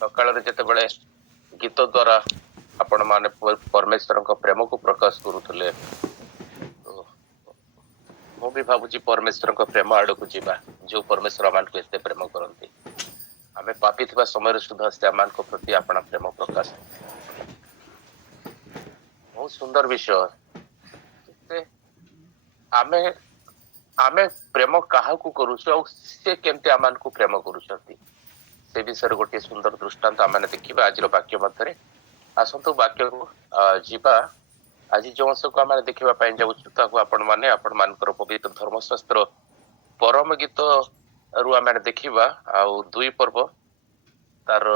ସକାଳରେ ଯେତେବେଳେ ଗୀତ ଦ୍ୱାରା ଆପଣ ମାନେ ପରମେଶ୍ୱରଙ୍କ ପ୍ରେମକୁ ପ୍ରକାଶ କରୁଥିଲେ, ମୁଁ ବି ଭାବୁଛି ପରମେଶ୍ୱରଙ୍କ ପ୍ରେମ ଆଡକୁ ଯିବା, ଯୋଉ ପରମେଶ୍ୱର ଆମମାନଙ୍କୁ ଏତେ ପ୍ରେମ କରନ୍ତି। ଆମେ ପାପି ଥିବା ସମୟରେ ସୁଦ୍ଧା ସେ ଆମମାନଙ୍କ ପ୍ରତି ଆପଣା ପ୍ରେମ ପ୍ରକାଶ କରୁଥିଲେ। ବହୁତ ସୁନ୍ଦର ବିଷୟ। ଆମେ ଆମେ ପ୍ରେମ କାହାକୁ କରୁଛୁ ଆଉ ସେ କେମିତି ଆମମାନଙ୍କୁ ପ୍ରେମ କରୁଛନ୍ତି, ସେ ବିଷୟରେ ଗୋଟିଏ ସୁନ୍ଦର ଦୃଷ୍ଟାନ୍ତ ଆମେ ଦେଖିବା ଆଜିର ବାକ୍ୟ ମଧ୍ୟରେ। ଆସନ୍ତୁ ବାକ୍ୟକୁ ଯିବା। ଆଜି ଯେଉଁ ଅଂଶକୁ ଆମେ ଦେଖିବା ପାଇଁ ଯାଉଛୁ ତାକୁ ଆପଣମାନଙ୍କର ପବିତ୍ର ଧର୍ମଶାସ୍ତ୍ର ପରମ ଗୀତ ରୁ ଆମେ ଦେଖିବା। ଆଉ 2 ପର୍ବ ତାର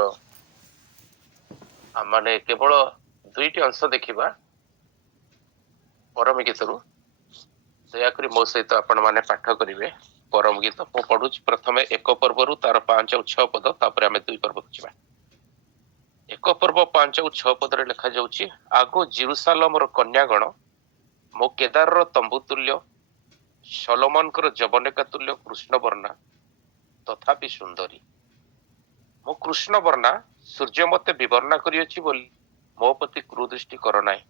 ମାନେ କେବଳ 2ଟି ଅଂଶ ଦେଖିବା ପରମ ଗୀତରୁ। ଦୟାକରି ମୋ ସହିତ ଆପଣମାନେ ପାଠ କରିବେ ପରମ ଗୀତ। ମୁଁ ପଢୁଛି ପ୍ରଥମେ 1 ପର୍ବରୁ ତାର 5 ଆଉ 6 ପଦ, ତାପରେ ଆମେ 2 ପର୍ବକୁ ଯିବା। 1 ପର୍ବ 5 ଆଉ 6 ପଦରେ ଲେଖାଯାଉଛି, ଆଗୋ ଜେରୁସାଲମର କନ୍ୟାଗଣ ମୋ କେଦାରର ତମ୍ବୁ ତୁଲ୍ୟ, ସଲୋମନଙ୍କର ଯବନିକା ତୁଲ୍ୟ କୃଷ୍ଣବର୍ଣ୍ଣା ତଥାପି ସୁନ୍ଦରୀ। ମୁଁ କୃଷ୍ଣବର୍ଣ୍ଣା, ସୂର୍ଯ୍ୟ ମତେ ବିବର୍ଣ୍ଣା କରିଅଛି ବୋଲି ମୋ ପ୍ରତି କ୍ରୁଦୃଷ୍ଟି କର ନାହିଁ।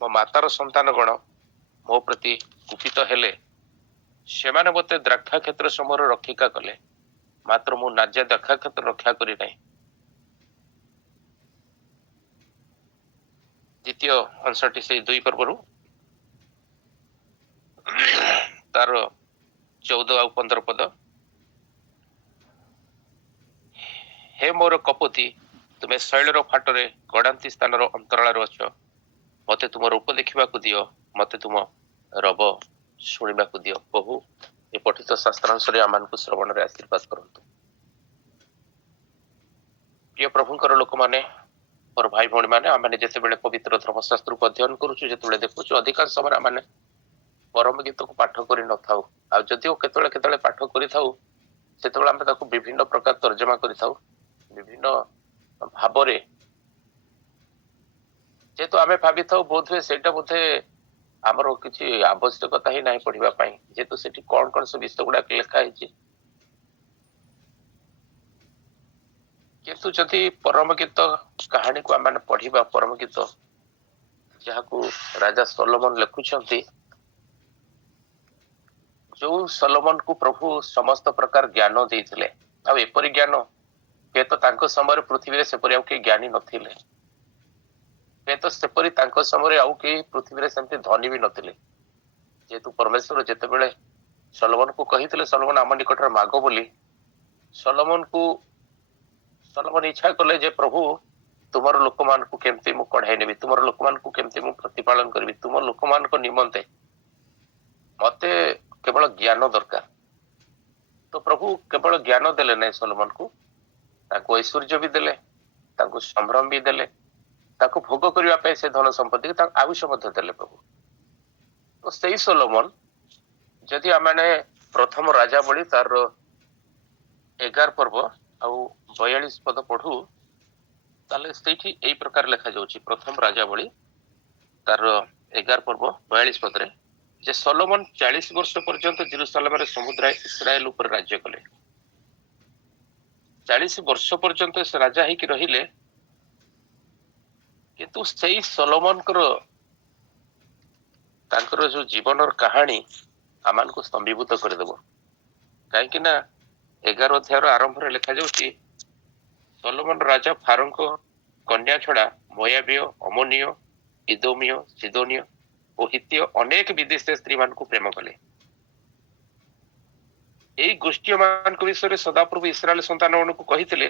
ମୋ ମାତାର ସନ୍ତାନ ଗଣ ମୋ ପ୍ରତି କୁପିତ ହେଲେ, ସେମାନେ ମତେ ଦ୍ରାକ୍ଷା କ୍ଷେତ୍ର ସମୟର ରକ୍ଷିକା କଲେ, ମାତ୍ର ମୁଁ ନାଜ୍ୟ ଦ୍ରାକ୍ଷା କ୍ଷେତ୍ର ରକ୍ଷା କରି ନାହିଁ। ଦ୍ୱିତୀୟ ଅଂଶଟି ସେଇ 2 ପର୍ବରୁ ତାର 14 ଆଉ 15 ପଦ। ହେ ମୋର କପୋତି, ତୁମେ ଶୈଳର ଫାଟରେ ଗଡାନ୍ତି ସ୍ଥାନର ଅନ୍ତରାଳରେ ଅଛ, ମତେ ତୁମ ରୂପ ଦେଖିବାକୁ ଦିଅ, ମତେ ତୁମ ରବ ଶୁଣିବାକୁ ଦିଅ। ପ୍ରଭୁ ଏ ପଠିତ ଶାସ୍ତ୍ରାଂଶରେ ଆମମାନଙ୍କୁ ଶ୍ରବଣରେ ଆଶୀର୍ବାଦ କରନ୍ତୁ। ପ୍ରିୟ ପ୍ରଭୁଙ୍କର ଲୋକମାନେ, ମୋର ଭାଇ ଭଉଣୀ ମାନେ, ଆମେ ଯେତେବେଳେ ପବିତ୍ର ଧର୍ମଶାସ୍ତ୍ରକୁ ଅଧ୍ୟୟନ କରୁଛୁ, ଯେତେବେଳେ ଦେଖୁଛୁ, ଅଧିକାଂଶ ସମୟରେ ଆମେ ପରମ ଗୀତକୁ ପାଠ କରିନଥାଉ। ଆଉ ଯଦିଓ କେତେବେଳେ କେତେବେଳେ ପାଠ କରିଥାଉ, ସେତେବେଳେ ଆମେ ତାକୁ ବିଭିନ୍ନ ପ୍ରକାର ତର୍ଜମା କରିଥାଉ, ବିଭିନ୍ନ ଭାବରେ। ଯେହେତୁ ଆମେ ଭାବିଥାଉ ବୋଧହୁଏ ସେଇଟା ବୋଧେ ଆମର କିଛି ଆବଶ୍ୟକତା ହିଁ ନାହିଁ ପଢିବା ପାଇଁ, ଯେହେତୁ ସେଠି କଣ କଣ ସବୁ ବିଷୟ ଗୁଡାକ ଲେଖା ହେଇଛି। କିନ୍ତୁ ଯଦି ପରମ ଗୀତ କାହାଣୀକୁ ଆମେ ପଢିବା, ପରମ ଗୀତ ଯାହାକୁ ରାଜା ସଲୋମନ ଲେଖୁଛନ୍ତି, ଯୋଉ ସଲୋମନକୁ ପ୍ରଭୁ ସମସ୍ତ ପ୍ରକାର ଜ୍ଞାନ ଦେଇଥିଲେ, ଆଉ ଏପରି ଜ୍ଞାନ ହୁଏତ ତାଙ୍କ ସମୟରେ ପୃଥିବୀରେ ସେପରି ଆଉ କେହି ଜ୍ଞାନୀ ନଥିଲେ, ହୁଏତ ସେପରି ତାଙ୍କ ସମୟରେ ଆଉ କେହି ପୃଥିବୀରେ ସେମିତି ଧନୀ ବି ନଥିଲେ। ଯେହେତୁ ପରମେଶ୍ୱର ଯେତେବେଳେ ସଲୋମନକୁ କହିଥିଲେ ସଲୋମନ ଆମ ନିକଟରେ ମାଗ ବୋଲି, ସଲୋମନ ଇଚ୍ଛା କଲେ ଯେ ପ୍ରଭୁ ତୁମର ଲୋକମାନଙ୍କୁ କେମିତି ମୁଁ କଢାଇ ନେବି, ତୁମର ଲୋକମାନଙ୍କୁ କେମିତି ମୁଁ ପ୍ରତିପାଳନ କରିବି, ତୁମ ଲୋକମାନଙ୍କ ନିମନ୍ତେ ମତେ କେବଳ ଜ୍ଞାନ ଦରକାର। ତ ପ୍ରଭୁ କେବଳ ଜ୍ଞାନ ଦେଲେ ନାହିଁ ସଲୋମନକୁ, ତାଙ୍କୁ ଐଶ୍ୱର୍ଯ୍ୟ ବି ଦେଲେ, ତାଙ୍କୁ ସମ୍ଭ୍ରମ ବି ଦେଲେ, ତାକୁ ଭୋଗ କରିବା ପାଇଁ ସେ ଧନ ସମ୍ପତ୍ତି ତାଙ୍କୁ ଆୟୁଷ ମଧ୍ୟ ଦେଲେ ପ୍ରଭୁ। ତ ସେଇ ସଲୋମନ ଯଦି ଆମେ ପ୍ରଥମ ରାଜାବଳୀ ତାର 11 ପର୍ବ ଆଉ 42 ପଦ ପଢୁ, ତାହେଲେ ସେଇଠି ଏଇ ପ୍ରକାର ଲେଖାଯାଉଛି। ପ୍ରଥମ ରାଜାବଳୀ ତାର 11 ପର୍ବ 42 ପଦରେ, ଯେ ସଲୋମନ 40 ବର୍ଷ ପର୍ଯ୍ୟନ୍ତ ଜେରୁସାଲେମରେ ସମୁଦ୍ର ଇସ୍ରାଏଲ ଉପରେ ରାଜ୍ୟ କଲେ। 40 ବର୍ଷ ପର୍ଯ୍ୟନ୍ତ ସେ ରାଜା ହେଇକି ରହିଲେ। କିନ୍ତୁ ସେଇ ସଲୋମନଙ୍କର ତାଙ୍କର ଯୋଉ ଜୀବନର କାହାଣୀ ଆମମାନଙ୍କୁ ସ୍ତମ୍ଭୀଭୂତ କରିଦେବ। କାହିଁକି ନା 11 ଅଧ୍ୟାୟର ଆରମ୍ଭରେ ଲେଖାଯାଉଛି, ସଲୋମନ ରାଜା ଫାରୋଙ୍କ କନ୍ୟା ଛଡା ମୋୟାବୀୟ, ଅମୋନୀୟ, ଇଦୋମୀୟ, ସିଦୋନୀୟ ଓ ହିତୀୟ ଅନେକ ବିଦେଶୀ ସ୍ତ୍ରୀ ମାନଙ୍କୁ ପ୍ରେମ କଲେ। ଏଇ ଗୋଷ୍ଠୀ ମାନଙ୍କ ବିଷୟରେ ସଦାପ୍ରଭୁ ଇସ୍ରାଏଲ ସନ୍ତାନ ମାନଙ୍କୁ କହିଥିଲେ,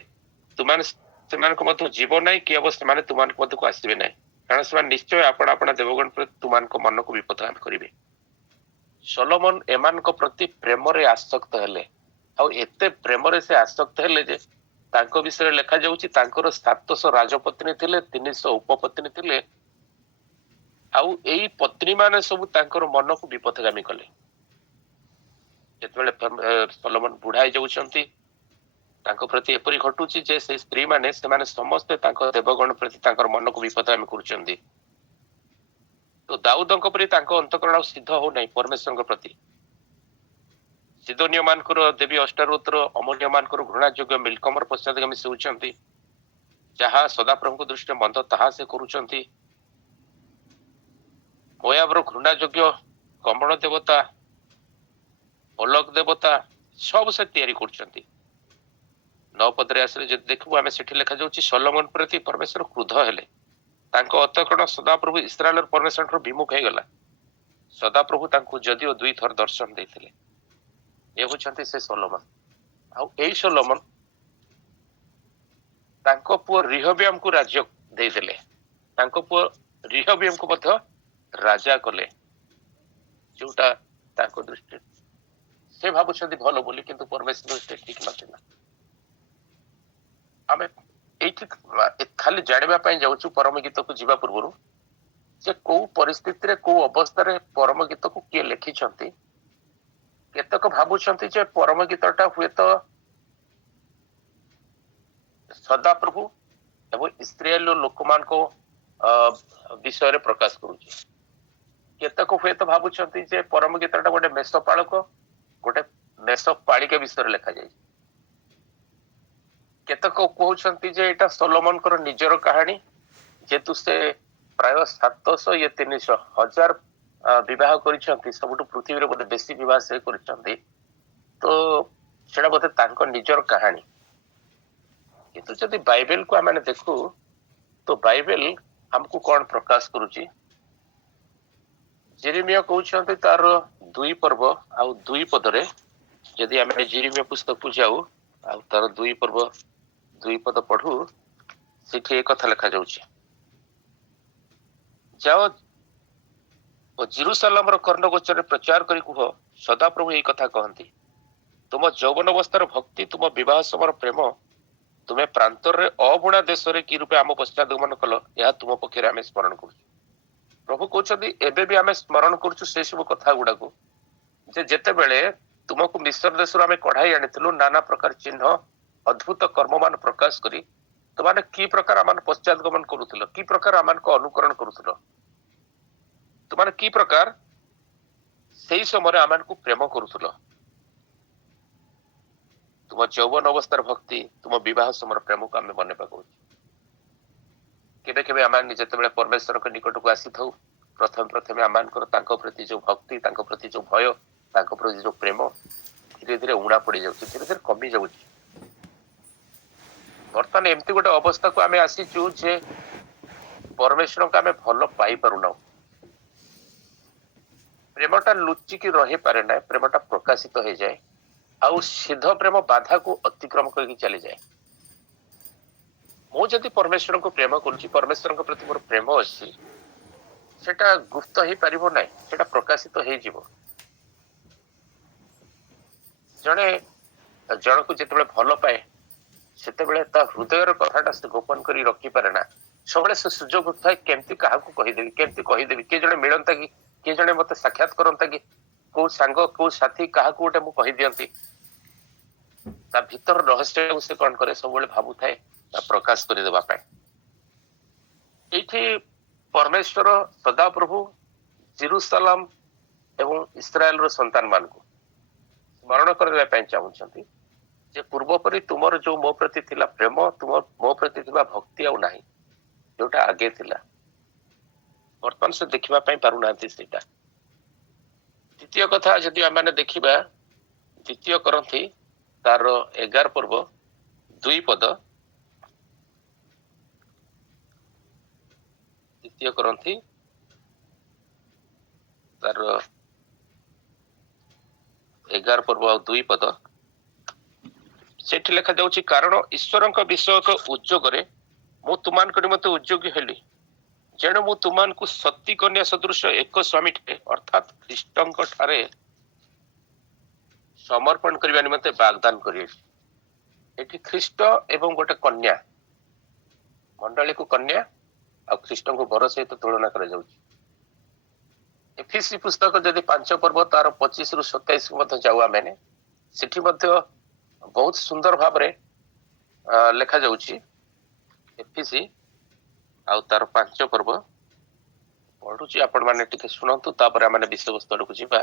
ତୁମାନେ ସେମାନଙ୍କ ମଧ୍ୟ ଯିବ ନାହିଁ, କି ଅବ ସେମାନେ ତୁମାନଙ୍କ ମଧ୍ୟକୁ ଆସିବେ ନାହିଁ, କାରଣ ସେମାନେ ନିଶ୍ଚୟ ଆପଣା ଦେବଗଣ ପ୍ରତି ତୁମାନଙ୍କ ମନକୁ ବିପଦ କରିବେ। ସଲୋମନ ଏମାନଙ୍କ ପ୍ରତି ପ୍ରେମରେ ଆସକ୍ତ ହେଲେ, ଆଉ ଏତେ ପ୍ରେମରେ ସେ ଆସକ୍ତ ହେଲେ ଯେ ତାଙ୍କ ବିଷୟରେ ଲେଖାଯାଉଛି ତାଙ୍କର 700 ରାଜପତ୍ନୀ ଥିଲେ, 300 ଉପପତ୍ନୀ ଥିଲେ, ଆଉ ଏଇ ପତ୍ନୀ ମାନେ ସବୁ ତାଙ୍କର ମନକୁ ବିପଥଗାମୀ କଲେ। ଯେତେବେଳେ ସଲୋମନ ବୁଢା ହେଇଯାଉଛନ୍ତି, ତାଙ୍କ ପ୍ରତି ଏପରି ଘଟୁଛି ଯେ ସେଇ ସ୍ତ୍ରୀ ମାନେ ସେମାନେ ସମସ୍ତେ ତାଙ୍କ ଦେବଗଣ ପ୍ରତି ତାଙ୍କର ମନକୁ ବିପଥଗାମୀ କରୁଛନ୍ତି। ତ ଦାଉଦଙ୍କ ପରି ତାଙ୍କ ଅନ୍ତଃକରଣ ଆଉ ସିଦ୍ଧ ହଉନାହିଁ ପରମେଶ୍ୱରଙ୍କ ପ୍ରତି। ସିଦୋନୀୟ ମାନଙ୍କର ଦେବୀ ଅଷ୍ଟାରୋତର, ଅମୋନୀୟ ମାନଙ୍କର ଘୃଣା ଯୋଗ୍ୟ ମିଲକମର ପଶ୍ଚାଦଗାମୀ ସେ ହେଉଛନ୍ତି। ଯାହା ସଦାପ୍ରଭୁଙ୍କ ଦୃଷ୍ଟିରେ ମନ୍ଦ ତାହା ସେ କରୁଛନ୍ତି। ମୋୟାବର ଘୃଣା ଯୋଗ୍ୟ କମଳ ଦେବତା, ଅଲୋକ ଦେବତା ସବୁ ସେ ତିଆରି କରୁଛନ୍ତି। 9 ପଦରେ ଆସିଲେ ଯଦି ଦେଖିବୁ ଆମେ ସେଠି ଲେଖାଯାଉଛି ସଲୋମନ ପ୍ରତି ପରମେଶ୍ୱର କ୍ରୁଦ୍ଧ ହେଲେ। ତାଙ୍କ ଅତକଣ ସଦାପ୍ରଭୁ ଇସ୍ରାଏଲର ପରମେଶ୍ୱରଠାରୁ ବିମୁଖ ହେଇଗଲା। ସଦାପ୍ରଭୁ ତାଙ୍କୁ ଯଦିଓ 2 ଥର ଦର୍ଶନ ଦେଇଥିଲେ। ଏ ହେଉଛନ୍ତି ସେ ସଲୋମନ। ଆଉ ଏଇ ସଲୋମନ ତାଙ୍କ ପୁଅ ରିହବ୍ୟାମକୁ ରାଜ୍ୟ ଦେଇଦେଲେ। ତାଙ୍କ ପୁଅ ରିହବ୍ୟାମକୁ ମଧ୍ୟ ରାଜା କଲେ, ଯୋଉଟା ତାଙ୍କ ଦୃଷ୍ଟିରେ ସେ ଭାବୁଛନ୍ତି ଭଲ ବୋଲି, କିନ୍ତୁ ପରମେଶ୍ୱର ଦୃଷ୍ଟିରେ ଠିକ ନଥିଲା। ଆମେ ଏଇଠି ଖାଲି ଜାଣିବା ପାଇଁ ଯାଉଛୁ ପରମ ଗୀତକୁ ଯିବା ପୂର୍ବରୁ ଯେ କୋଉ ପରିସ୍ଥିତିରେ କୋଉ ଅବସ୍ଥାରେ ପରମ ଗୀତକୁ କିଏ ଲେଖିଛନ୍ତି। କେତେକ ଭାବୁଛନ୍ତି ଯେ ପରମ ଗୀତଟା ହୁଏତ ସଦାପ୍ରଭୁ ଏବଂ ଇସ୍ରାଏଲ ଲୋକମାନଙ୍କ ବିଷୟରେ ପ୍ରକାଶ କରୁଛି। କେତେକ ହୁଏତ ଭାବୁଛନ୍ତି ଯେ ପରମ ଗୀତଟା ଗୋଟେ ମେଷପାଳକ, ଗୋଟେ ମେଷପାଳିକା ବିଷୟରେ ଲେଖାଯାଇଛି। କେତେକ କହୁଛନ୍ତି ଯେ ଏଇଟା ସଲୋମନଙ୍କର ନିଜର କାହାଣୀ, ଯେହେତୁ ସେ ପ୍ରାୟ 700 ଇଏ 300 1000 ବିବାହ କରିଛନ୍ତି। ସବୁଠୁ ପୃଥିବୀରେ ବୋଧେ ବେଶୀ ବିବାହ ସେ କରିଛନ୍ତି, ତ ସେଟା ବୋଧେ ତାଙ୍କ ନିଜର କାହାଣୀ। କିନ୍ତୁ ଯଦି ବାଇବେଲକୁ ଆମେ ଦେଖୁ ତ ବାଇବେଲ ଆମକୁ କଣ ପ୍ରକାଶ କରୁଛି? ଜେରେମିୟା କହୁଛନ୍ତି ତାର 2 ପର୍ବ ଆଉ 2 ପଦରେ, ଯଦି ଆମେ ଜେରେମିୟା ପୁସ୍ତକକୁ ଯାଉ ଆଉ ତାର 2 ପର୍ବ 2 ପଦ ପଢୁ, ସେଠି ଏ କଥା ଲେଖାଯାଉଛି, ଯାଅ ଓ ଜେରୁସାଲେମର କର୍ଣ୍ଣଗୋଚରରେ ପ୍ରଚାର କରି କୁହ, ସଦାପ୍ରଭୁ ଏହି କଥା କହନ୍ତି, ତୁମ ଯୌବନ ଅବସ୍ଥାର ଭକ୍ତି, ତୁମ ବିବାହ ସମୟର ପ୍ରେମ, ତୁମେ ପ୍ରାନ୍ତରରେ ଅବୁଣା ଦେଶରେ କି ରୂପେ ଆମ ପଶ୍ଚାଦଗମନ କଲ, ଏହା ତୁମ ପକ୍ଷରେ ଆମେ ସ୍ମରଣ କରୁଛୁ। ପ୍ରଭୁ କହୁଛନ୍ତି ଏବେ ବି ଆମେ ସ୍ମରଣ କରୁଛୁ ସେ ସବୁ କଥା ଗୁଡାକୁ, ଯେ ଯେତେବେଳେ ତୁମକୁ ମିଶ୍ର ଦେଶରୁ ଆମେ କଢାଇ ଆଣିଥିଲୁ, ନାନା ପ୍ରକାର ଚିହ୍ନ ଅଦ୍ଭୁତ କର୍ମମାନ ପ୍ରକାଶ କରି ତୁମାନେ କି ପ୍ରକାର ଆମ ପଶ୍ଚାଦଗମନ କରୁଥିଲ, କି ପ୍ରକାର ଆମକୁ ଅନୁକରଣ କରୁଥିଲ, ତୁମାନେ କି ପ୍ରକାର ସେଇ ସମୟରେ ଆମକୁ ପ୍ରେମ କରୁଥିଲ। ତୁମ ଯୌବନ ଅବସ୍ଥାର ଭକ୍ତି, ତୁମ ବିବାହ ସମୟର ପ୍ରେମକୁ ଆମେ ମନେ ପକାଉଛୁ। କେବେ କେବେ ଆମେ ଯେତେବେଳେ ପରମେଶ୍ୱରଙ୍କ ନିକଟକୁ ଆସିଥାଉ, ପ୍ରଥମେ ଆମମାନଙ୍କର ତାଙ୍କ ପ୍ରତି ଯୋଉ ଭକ୍ତି, ତାଙ୍କ ପ୍ରତି ଯୋଉ ଭୟ, ତାଙ୍କ ପ୍ରତି ଯୋଉ ପ୍ରେମ ଧୀରେ ଧୀରେ ଉଣା ପଡିଯାଉଛି, ଧୀରେ ଧୀରେ କମି ଯାଉଛି। ବର୍ତ୍ତମାନ ଏମିତି ଗୋଟେ ଅବସ୍ଥାକୁ ଆମେ ଆସିଛୁ ଯେ ପରମେଶ୍ୱରଙ୍କୁ ଆମେ ଭଲ ପାଇପାରୁନାହୁଁ। ପ୍ରେମଟା ଲୁଚିକି ରହିପାରେ ନାହିଁ, ପ୍ରେମଟା ପ୍ରକାଶିତ ହେଇଯାଏ, ଆଉ ସିଦ୍ଧ ପ୍ରେମ ବାଧାକୁ ଅତିକ୍ରମ କରିକି ଚାଲିଯାଏ। ମୁଁ ଯଦି ପରମେଶ୍ୱରଙ୍କୁ ପ୍ରେମ କରୁଛି, ପରମେଶ୍ୱରଙ୍କ ପ୍ରତି ମୋର ପ୍ରେମ ଅଛି, ସେଟା ଗୁପ୍ତ ହେଇପାରିବ ନାହିଁ, ସେଟା ପ୍ରକାଶିତ ହେଇଯିବ। ଜଣେ ଜଣକୁ ଯେତେବେଳେ ଭଲ ପାଏ, ସେତେବେଳେ ତା ହୃଦୟର କଥାଟା ସେ ଗୋପନ କରି ରଖିପାରେ ନା। ସବୁବେଳେ ସେ ସୁଯୋଗ ଥାଏ କେମିତି କାହାକୁ କହିଦେବି, କେମିତି କହିଦେବି, କିଏ ଜଣେ ମିଳନ୍ତା କି, କିଏ ଜଣେ ମତେ ସାକ୍ଷାତ କରନ୍ତା କି, କୋଉ ସାଙ୍ଗ କୋଉ ସାଥୀ କାହାକୁ ଗୋଟେ ମୁଁ କହିଦିଅନ୍ତି। ତା ଭିତର ରହସ୍ୟକୁ ସେ କଣ କରେ, ସବୁବେଳେ ଭାବୁଥାଏ ପ୍ରକାଶ କରିଦେବା ପାଇଁ। ଏଇଠି ପରମେଶ୍ୱର ସଦାପ୍ରଭୁ ଜେରୁସାଲେମ ଏବଂ ଇସ୍ରାଏଲର ସନ୍ତାନ ମାନଙ୍କୁ ସ୍ମରଣ କରିବା ପାଇଁ ଚାହୁଁଛନ୍ତି ଯେ ପୂର୍ବ ପରି ତୁମର ଯୋଉ ମୋ ପ୍ରତି ଥିଲା ପ୍ରେମ, ତୁମ ମୋ ପ୍ରତି ଥିବା ଭକ୍ତି ଆଉ ନାହିଁ, ଯୋଉଟା ଆଗେ ଥିଲା। ବର୍ତ୍ତମାନ ସେ ଦେଖିବା ପାଇଁ ପାରୁନାହାନ୍ତି ସେଇଟା। ଦ୍ୱିତୀୟ କଥା ଯଦି ଆମେ ଦେଖିବା, 2 କରନ୍ଥୀ ତାର 11 ପର୍ବ 2 ପଦ, 2 କରନ୍ଥୀ ତାର 11 ପର୍ବ ଆଉ 2 ପଦ, ସେଠି ଲେଖାଯାଉଛି, କାରଣ ଈଶ୍ୱରଙ୍କ ବିଷୟକ ଉଦ୍ଯୋଗରେ ମୁଁ ତୁମାନଙ୍କ ନିମନ୍ତେ ଉଦ୍ଯୋଗୀ ହେଲି, ଯେଣୁ ମୁଁ ତୁମାନଙ୍କୁ ସତୀ କନ୍ୟା ସଦୃଶ ଏକ ସ୍ୱାମୀ ଠାରେ ଅର୍ଥାତ୍ ଖ୍ରୀଷ୍ଟଙ୍କ ଠାରେ ସମର୍ପଣ କରିବା ନିମନ୍ତେ ବାଗଦାନ କରିଅଛି। ଏଠି ଖ୍ରୀଷ୍ଟ ଏବଂ ଗୋଟେ କନ୍ୟା, ମଣ୍ଡଳୀକୁ କନ୍ୟା ଆଉ ଖ୍ରୀଷ୍ଟଙ୍କୁ ବର ସହିତ ତୁଳନା କରାଯାଉଛି। ଏଫିସି ପୁସ୍ତକ ଯଦି 5 ପର୍ବ ତାର 25 ରୁ 27 ମଧ୍ୟ ଯାଉ ଆମେ, ସେଠି ମଧ୍ୟ ବହୁତ ସୁନ୍ଦର ଭାବରେ ଲେଖାଯାଉଛି। ଏଫିସି ଆଉ ତାର 5 ପର୍ବ ପଢୁଛି, ଆପଣ ମାନେ ଟିକେ ଶୁଣନ୍ତୁ, ତାପରେ ଆମେ ବିଷୟବସ୍ତୁ ଆଡକୁ ଯିବା।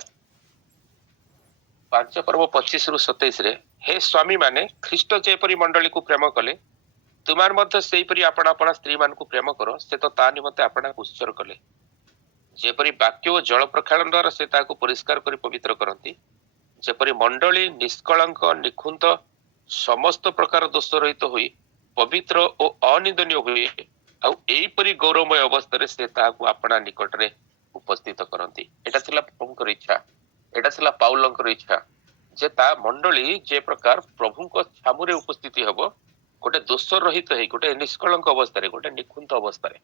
5 ପର୍ବ 25 ରୁ 27 ରେ, ହେ ସ୍ୱାମୀ ମାନେ ଖ୍ରୀଷ୍ଟ ଯେପରି ମଣ୍ଡଳୀକୁ ପ୍ରେମ କଲେ, ତୁମାର ମଧ୍ୟ ସେଇପରି ଆପଣ ଆପଣ ସ୍ତ୍ରୀ ମାନଙ୍କୁ ପ୍ରେମ କର, ସେ ତ ତା ନିମନ୍ତେ ଆପଣଙ୍କୁ ଉତ୍ସର୍ଗ କଲେ। ଯେପରି ବାକ୍ୟ ଓ ଜଳ ପ୍ରକ୍ଷାଳନ ଦ୍ୱାରା ସେ ତାହାକୁ ପରିଷ୍କାର କରି ପବିତ୍ର କରନ୍ତି, ଯେପରି ମଣ୍ଡଳୀ ନିଷ୍କଳଙ୍କ ନିଖୁନ୍ତ ସମସ୍ତ ପ୍ରକାର ଦୋଷ ରହିତ ହୋଇ ପବିତ୍ର ଓ ଅନିନ୍ଦନୀୟ ହୁଏ, ଆଉ ଏଇପରି ଗୌରବମୟ ଅବସ୍ଥାରେ ସେ ତାହାକୁ ଆପଣା ନିକଟରେ ଉପସ୍ଥିତ କରନ୍ତି। ଏଇଟା ଥିଲା ପ୍ରଭୁଙ୍କର ଇଚ୍ଛା, ଏଇଟା ଥିଲା ପାଉଲଙ୍କର ଇଚ୍ଛା, ଯେ ତା ମଣ୍ଡଳୀ ଯେ ପ୍ରକାର ପ୍ରଭୁଙ୍କ ଛାମୁରେ ଉପସ୍ଥିତି ହବ, ଗୋଟେ ଦୋଷ ରହିତ ହେଇ, ଗୋଟେ ନିଷ୍କଳଙ୍କ ଅବସ୍ଥାରେ, ଗୋଟେ ନିଖୁନ୍ତ ଅବସ୍ଥାରେ।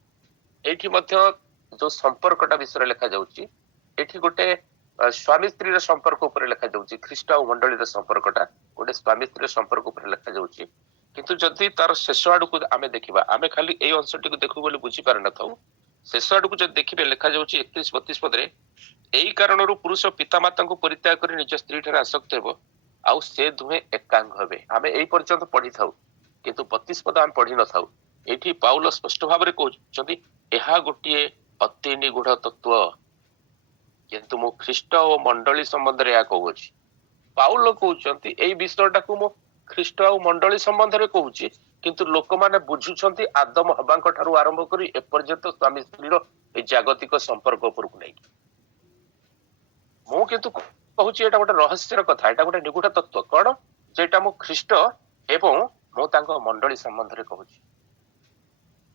ଏଇଠି ମଧ୍ୟ ଯୋଉ ସମ୍ପର୍କଟା ବିଷୟରେ ଲେଖାଯାଉଛି, ଏଠି ଗୋଟେ ସ୍ୱାମୀ ସ୍ତ୍ରୀର ସମ୍ପର୍କ ଉପରେ ଲେଖାଯାଉଛି। ଖ୍ରୀଷ୍ଟ ଆଉ ମଣ୍ଡଳୀର ସମ୍ପର୍କଟା ଗୋଟେ ସ୍ୱାମୀ ସ୍ତ୍ରୀର ସମ୍ପର୍କ ଉପରେ ଲେଖାଯାଉଛି। କିନ୍ତୁ ଯଦି ତାର ଶେଷ ଆଡକୁ ଆମେ ଦେଖିବା, ଆମେ ଖାଲି ଏଇ ଅଂଶଟିକୁ ଦେଖୁ ବୋଲି ବୁଝିପାରିନଥାଉ। ଶେଷ ଆଡକୁ ଯଦି ଦେଖିବେ, ଲେଖାଯାଉଛି 31-32 ପଦରେ, ଏଇ କାରଣରୁ ପୁରୁଷ ପିତାମାତାଙ୍କୁ ପରିତ୍ୟାଗ କରି ନିଜ ସ୍ତ୍ରୀ ଠାରେ ଆସକ୍ତ ହେବ, ଆଉ ସେ ଦୁହେଁ ଏକାଙ୍ଗ ହେବେ। ଆମେ ଏଇ ପର୍ଯ୍ୟନ୍ତ ପଢିଥାଉ, କିନ୍ତୁ 32 ପଦ ଆମେ ପଢିନଥାଉ। ଏଇଠି ପାଉଲ ସ୍ପଷ୍ଟ ଭାବରେ କହୁଛନ୍ତି, ଏହା ଗୋଟିଏ ଅତି ନିଗୁଢ ତତ୍ଵ, କିନ୍ତୁ ମୁଁ ଖ୍ରୀଷ୍ଟ ଓ ମଣ୍ଡଳୀ ସମ୍ବନ୍ଧରେ ଏହା କହୁଅଛି। ପାଉଲ କହୁଛନ୍ତି ଏଇ ବିଷୟଟାକୁ ମୁଁ ଖ୍ରୀଷ୍ଟ ଆଉ ମଣ୍ଡଳୀ ସମ୍ବନ୍ଧରେ କହୁଛି, କିନ୍ତୁ ଲୋକମାନେ ବୁଝୁଛନ୍ତି ଆଦମ ହବାଙ୍କ ଠାରୁ ଆରମ୍ଭ କରି ଏପର୍ଯ୍ୟନ୍ତ ସ୍ୱାମୀ ସ୍ତ୍ରୀର ଏଇ ଜାଗତିକ ସମ୍ପର୍କ ଉପରକୁ ନେଇକି। ମୁଁ କିନ୍ତୁ କହୁଛି ଏଇଟା ଗୋଟେ ରହସ୍ୟର କଥା, ଏଇଟା ଗୋଟେ ନିଗୁଢ ତତ୍ଵ। କଣ? ଯେଟା ମୁଁ ଖ୍ରୀଷ୍ଟ ଏବଂ ମୁଁ ତାଙ୍କ ମଣ୍ଡଳୀ ସମ୍ବନ୍ଧରେ କହୁଛି।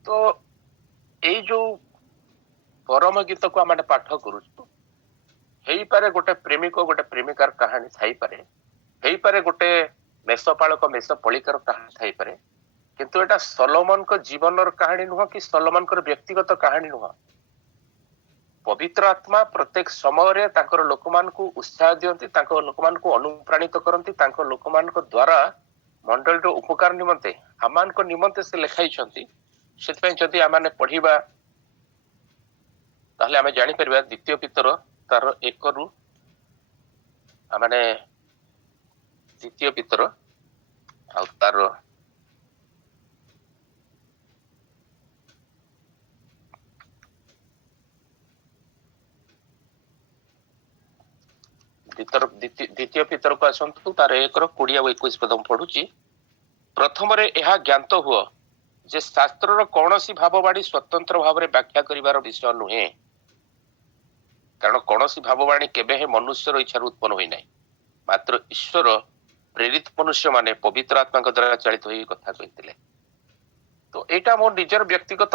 ତ ଏଇ ଯୋଉ ପରମ ଗୀତକୁ ଆମେ ପାଠ କରୁଛୁ, ହେଇପାରେ ଗୋଟେ ପ୍ରେମିକ ଗୋଟେ ପ୍ରେମିକାର କାହାଣୀ ଥାଇପାରେ, ହେଇପାରେ ଗୋଟେ ମେଷପାଳକ ମେଷପଳିକାର କାହାଣୀ ଥାଇପାରେ, କିନ୍ତୁ ଏଟା ସଲୋମନଙ୍କ ଜୀବନର କାହାଣୀ ନୁହଁ, କି ସଲୋମନଙ୍କର ବ୍ୟକ୍ତିଗତ କାହାଣୀ ନୁହଁ। ପବିତ୍ର ଆତ୍ମା ପ୍ରତ୍ୟେକ ସମୟରେ ତାଙ୍କର ଲୋକମାନଙ୍କୁ ଉତ୍ସାହ ଦିଅନ୍ତି, ତାଙ୍କ ଲୋକମାନଙ୍କୁ ଅନୁପ୍ରାଣିତ କରନ୍ତି, ତାଙ୍କ ଲୋକମାନଙ୍କ ଦ୍ଵାରା ମଣ୍ଡଳୀର ଉପକାର ନିମନ୍ତେ, ଆମମାନଙ୍କ ନିମନ୍ତେ ସେ ଲେଖାଇଛନ୍ତି। ସେଥିପାଇଁ ଯଦି ଆମେ ପଢିବା, ତାହେଲେ ଆମେ ଜାଣିପାରିବା ଦ୍ୱିତୀୟ ପିତର ତାର 1ରୁ ଦ୍ୱିତୀୟ ପିତର ଆଉ ତାର ଦ୍ୱିତୀୟ ପିତରକୁ ଆସନ୍ତୁ, ତାର 1-20 ଆଉ 21 ପଦ ମୁଁ ପଢୁଛି। ପ୍ରଥମରେ ଏହା ଜ୍ଞାତ ହୁଅ ଯେ ଶାସ୍ତ୍ରର କୌଣସି ଭାବବାଣୀ ସ୍ୱତନ୍ତ୍ର ଭାବରେ ବ୍ୟାଖ୍ୟା କରିବାର ବିଷୟ ନୁହେଁ, କାରଣ କୌଣସି ଭାବବାଣୀ କେବେ ହିଁ ମନୁଷ୍ୟର ଇଚ୍ଛାରୁ ଉତ୍ପନ୍ନ ହୋଇନାହିଁ, ମାତ୍ର ଈଶ୍ୱର ପ୍ରେରିତ ମନୁଷ୍ୟ ମାନେ ପବିତ୍ର ଆତ୍ମାଙ୍କ ଦ୍ୱାରା ଚାଳିତ ହୋଇ କଥା କହିଥିଲେ। ତ ଏଇଟା ମୋ ନିଜର ବ୍ୟକ୍ତିଗତ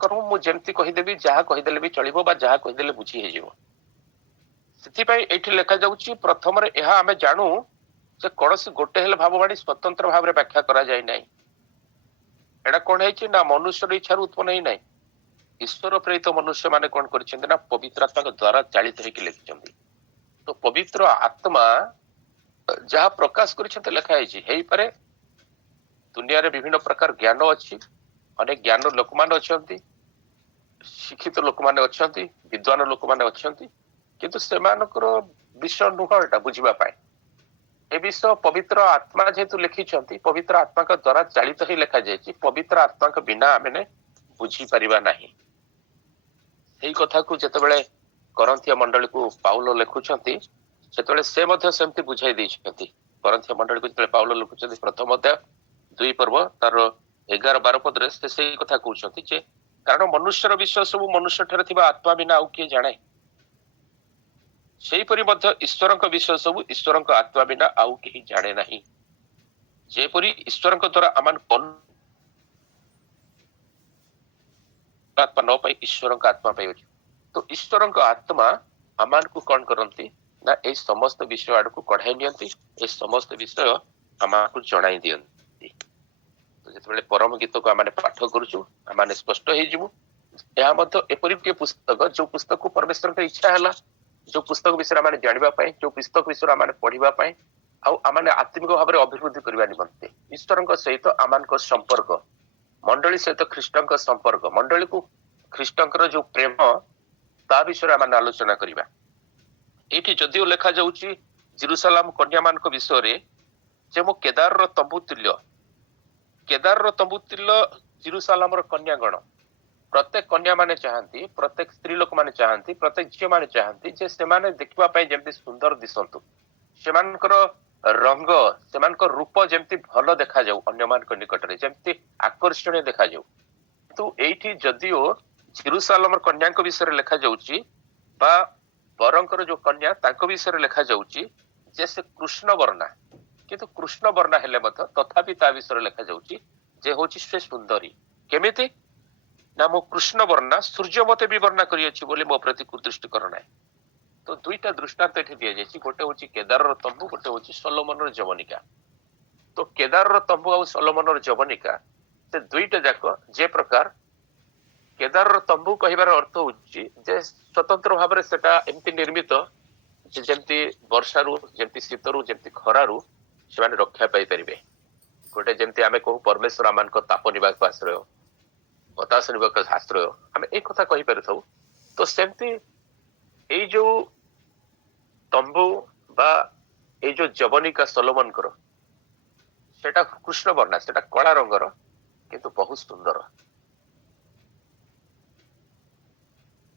କର୍ମ, ମୁଁ ଯେମିତି କହିଦେବି, ଯାହା କହିଦେଲେ ବି ଚଳିବ, ବା ଯାହା କହିଦେଲେ ବୁଝି ହେଇଯିବ। ସେଥିପାଇଁ ଏଇଠି ଲେଖାଯାଉଛି, ପ୍ରଥମରେ ଏହା ଆମେ ଜାଣୁ ଯେ କୌଣସି ଗୋଟେ ହେଲେ ଭାବବାଣୀ ସ୍ୱତନ୍ତ୍ର ଭାବରେ ବ୍ୟାଖ୍ୟା କରାଯାଇ ନାହିଁ। ଏଇଟା କଣ ହେଇଛି ନା ମନୁଷ୍ୟର ଇଚ୍ଛାରୁ ଉତ୍ପନ୍ନ ହେଇନାହିଁ। ଈଶ୍ୱର ପ୍ରେରିତ ମନୁଷ୍ୟ ମାନେ କଣ କରିଛନ୍ତି ନା ପବିତ୍ର ଆତ୍ମାଙ୍କ ଦ୍ୱାରା ଚାଳିତ ହେଇକି ଲେଖିଛନ୍ତି। ତ ପବିତ୍ର ଆତ୍ମା ଯାହା ପ୍ରକାଶ କରିଛନ୍ତି ଲେଖା ହେଇଛି। ହେଇପାରେ ଦୁନିଆରେ ବିଭିନ୍ନ ପ୍ରକାର ଜ୍ଞାନ ଅଛି, ଅନେକ ଜ୍ଞାନ ଲୋକମାନେ ଅଛନ୍ତି, ଶିକ୍ଷିତ ଲୋକମାନେ ଅଛନ୍ତି, ବିଦ୍ୱାନ ଲୋକମାନେ ଅଛନ୍ତି, କିନ୍ତୁ ସେମାନଙ୍କର ବିଷୟ ନୁହଁ ଏଟା ବୁଝିବା ପାଇଁ। ଏ ବିଷୟ ପବିତ୍ର ଆତ୍ମା ଯେହେତୁ ଲେଖିଛନ୍ତି, ପବିତ୍ର ଆତ୍ମାଙ୍କ ଦ୍ୱାରା ଚାଳିତ ହିଁ ଲେଖାଯାଇଛି। ପବିତ୍ର ଆତ୍ମାଙ୍କ ବିନା ଆମେ ବୁଝିପାରିବା ନାହିଁ। ସେଇ କଥାକୁ ଯେତେବେଳେ କରନ୍ଥୀୟ ମଣ୍ଡଳୀକୁ ପାଉଲ ଲେଖୁଛନ୍ତି, ସେତେବେଳେ ସେ ମଧ୍ୟ ସେମିତି ବୁଝାଇ ଦେଇଛନ୍ତି। କରନ୍ଥୀୟ ମଣ୍ଡଳୀକୁ ଯେତେବେଳେ ପାଉଲ ଲେଖୁଛନ୍ତି, ପ୍ରଥମ ଅଧ୍ୟାୟ 2 ପର୍ବ ତାର 11-12 ପଦରେ ସେ ସେଇ କଥା କହୁଛନ୍ତି ଯେ, କାରଣ ମନୁଷ୍ୟର ବିଷୟ ସବୁ ମନୁଷ୍ୟ ଠାରେ ଥିବା ଆତ୍ମା ବିନା ଆଉ କିଏ ଜାଣେ, ସେହିପରି ମଧ୍ୟ ଈଶ୍ୱରଙ୍କ ବିଷୟ ସବୁ ଈଶ୍ୱରଙ୍କ ଆତ୍ମା ବିନା ଆଉ କେହି ଜାଣେ ନାହିଁ। ଯେପରି ଈଶ୍ୱରଙ୍କ ଦ୍ୱାରା ଆତ୍ମା ନ ପାଇ ଈଶ୍ୱରଙ୍କ ଆତ୍ମା ପାଇଅଛୁ। ତ ଈଶ୍ୱରଙ୍କ ଆତ୍ମା ଆମମାନଙ୍କୁ କଣ କରନ୍ତି ନା ଏଇ ସମସ୍ତ ବିଷୟ ଆଡକୁ କଢାଇ ନିଅନ୍ତି, ଏ ସମସ୍ତ ବିଷୟ ଆମକୁ ଜଣାଇ ଦିଅନ୍ତି। ତ ଯେତେବେଳେ ପରମ ଗୀତକୁ ଆମେ ପାଠ କରୁଛୁ, ଆମେ ସ୍ପଷ୍ଟ ହେଇଯିବୁ। ଏହା ମଧ୍ୟ ଏପରି ଗୋଟିଏ ପୁସ୍ତକ, ଯୋଉ ପୁସ୍ତକକୁ ପରମେଶ୍ୱରଙ୍କ ଇଚ୍ଛା ହେଲା, ଯୋଉ ପୁସ୍ତକ ବିଷୟରେ ଆମେ ଜାଣିବା ପାଇଁ, ଯୋଉ ପୁସ୍ତକ ବିଷୟରେ ଆମେ ପଢିବା ପାଇଁ, ଆଉ ଆମେ ଆତ୍ମିକ ଭାବରେ ଅଭିବୃଦ୍ଧି କରିବା ନିମନ୍ତେ ଈଶ୍ୱରଙ୍କ ସହିତ ଆମମାନଙ୍କ ସମ୍ପର୍କ, ମଣ୍ଡଳୀ ସହିତ ଖ୍ରୀଷ୍ଟଙ୍କ ସମ୍ପର୍କ, ମଣ୍ଡଳୀକୁ ଖ୍ରୀଷ୍ଟଙ୍କର ଯୋଉ ପ୍ରେମ, ତା ବିଷୟରେ ଆମେ ଆଲୋଚନା କରିବା। ଏଇଠି ଯଦିଓ ଲେଖାଯାଉଛି ଜେରୁସାଲାମ କନ୍ୟା ମାନଙ୍କ ବିଷୟରେ ଯେ ମୁଁ କେଦାରର ତମ୍ବୁ ତୁଲ୍ୟ, କେଦାରର ତମ୍ବୁ ତୁଲ୍ୟ ଜେରୁସାଲାମର କନ୍ୟାଗଣ, ପ୍ରତ୍ୟେକ କନ୍ୟା ମାନେ ଚାହାନ୍ତି, ପ୍ରତ୍ୟେକ ସ୍ତ୍ରୀ ଲୋକମାନେ ଚାହାନ୍ତି, ପ୍ରତ୍ୟେକ ଝିଅ ମାନେ ଚାହାନ୍ତି ଯେ ସେମାନେ ଦେଖିବା ପାଇଁ ଯେମିତି ସୁନ୍ଦର ଦିଶନ୍ତୁ, ସେମାନଙ୍କର रंग सेमानक रूप जेमती भल देखा जाऊ अन्य मान निकटरे जेमती आकर्षणीय देखा जाऊ किंतु एठी जदिओ जेरुसालेम कन्या विषय लिखा जाउची बा बरंकर जो कन्या तांको विषय लिखा जाउची जे से कृष्ण वर्णा किंतु कृष्ण वर्णा हेले मत तथापि ता विषय लिखा जाउची जे होची से सुंदरी केमिति ना मो कृष्ण वर्णा सूर्य मते भी वर्णा करी अछि बोली मो प्रति दृष्टि करना तो दुईटा दृष्टांत एठी दिया जायछि गोटे होची केदार तंबू गोटे होची सोलोमन जवनिका तो केदार तंबू और सोलोमन जवनिका से दुईटा जाक जे प्रकार केदार तंबू कहिबार अर्थ होची जे स्वतंत्र भाव में सेटा एमती निर्मित जेमती वर्षा रु जेमती शीत रु जेमती खरा रु से माने रक्षा पाई परिबे गोटे जेमती आमे कहू परमेश्वर आमान को ताप निवास आश्रय बतास निवास आश्रय आमे एक कथा कहि परथौ तो सेमती एई जो तंबू बा एई जो जवनिका सोलोमन करो सेटा कृष्ण वर्णा सेटा कला रंगर किंतु बहुत सुंदर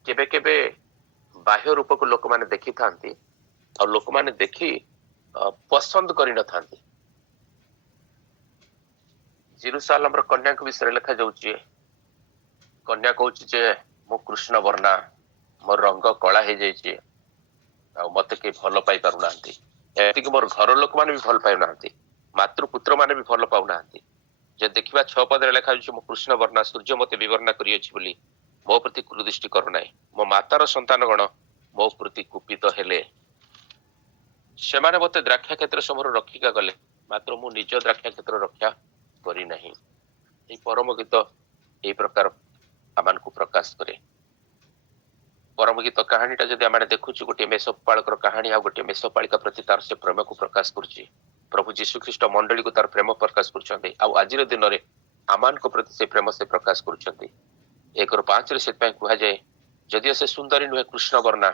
केबे केबे बाह्य रूप को लोक माने देखि थांती और लोक माने देखि पसंद करि न थांती जेरुसालेम रो कन्या को विषय लिखा जाउची कन्या कहूची जे मो कृष्ण वर्णा मोर रंग कला हे जाइची आ मते के भल पाई पारु नांती एति कि मोर घर लोक माने भी भल पाउ नांती मातृपुत्र माने भी भल पाउ नांती जे देखिबा 6 पद रे लिखा जाउची मो कृष्ण वर्णा सूर्य मते विवरणा करी अछि बोली मो प्रति कुदृष्टि करू नाही मो मातार संतान गण मो प्रति कुपित हेले सेमाने मते द्राक्षा क्षेत्र समूह रखिका गले मात्र मु निज द्राक्षा क्षेत्र रक्षा करी नाही ए परम गीत ए प्रकार आमान को प्रकाश करे परम गीत कहानीटा जदि आम देखु गोटे मेषपालकर कहानी आ गोटे मेषपालिका प्रति तार से प्रेम को प्रकाश करुच्ची प्रभु जीशु ख्रीष्ट मंडली को तार प्रेम प्रकाश कर आज दिन में आमान को प्रति से प्रेम से प्रकाश कर 1:5 से कह जाए जदि से सुंदरी नुहे कृष्ण वर्णा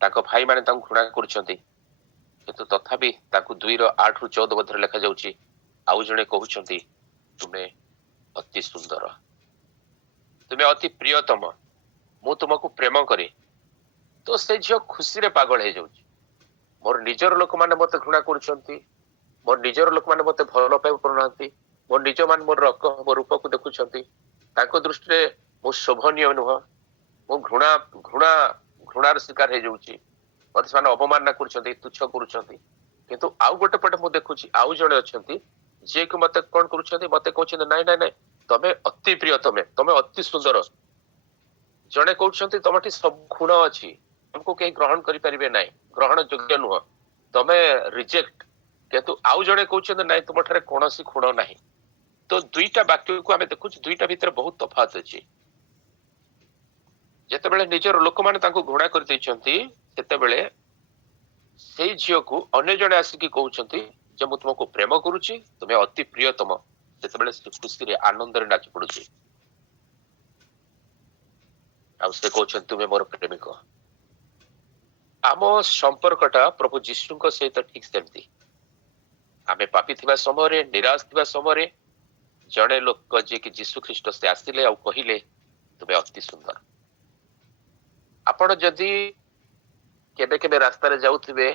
भाई माने घृणा कर तथापि 2:8 ରୁ 14 मध्य लिखा जाउची आउ जणे कहउछंती तुमे अति सुंदर तुमे अति प्रियतम मु तुमको प्रेम करे तो से झियो खुशी रे पागल हे जाउची मोर निजर लोक माने मते घृणा करूछंती मोर निजर लोक माने मते भलो पाइ परुनांती मोर निज मान मोर रूप को देखुछंती ताको दृष्टि रे मु शोभनीय नुह मु घृणा घृणा घृणार शिकार हे जाउची मते माने अपमान करूछंती तुच्छ करूछंती किंतु आउ गोटे पटे मु देखुची आउ जणे अछंती जे कि मते कोन करूछंती मते कहउछंती नाइ नाइ नाइ तमे अति प्रिय तमे अति सुंदर जणे कहउछंती तमठी सब गुण अछि तुमको कहीं ग्रहण करि परिबे नाइ ग्रहण योग्य नुह तमे रिजेक्ट किंतु आउ जणे कहउछंती नाइ तुम ठारे कोनोसी गुण नाही तो दुईटा वाक्य को आमे देखुची दुईटा भीतर बहुत तफात अछि जेतेबेले निजर लोक माने तांको घृणा करि दैछंती सेतेबेले सेई झियो को अन्य जणे आसिकी कहउछंती जे मु तुमको प्रेम करूची तुमे अति प्रियतम सेतेबेले से खुशी रे आनंद रे नाच पडुची आ से कहउछंती तुमे मोर प्रेमिक आम संपर्कटा प्रभु जीशुଙ୍କ सहित ठीक सेमती आमे पापी थिबा समय निराश थिबा समय जड़े लोक जे कि जीशु ख्रीष्ट से आसिले आ कहिले तुमे अति सुंदर आपण जदि केबे केबे रास्ता रे जाउथिबे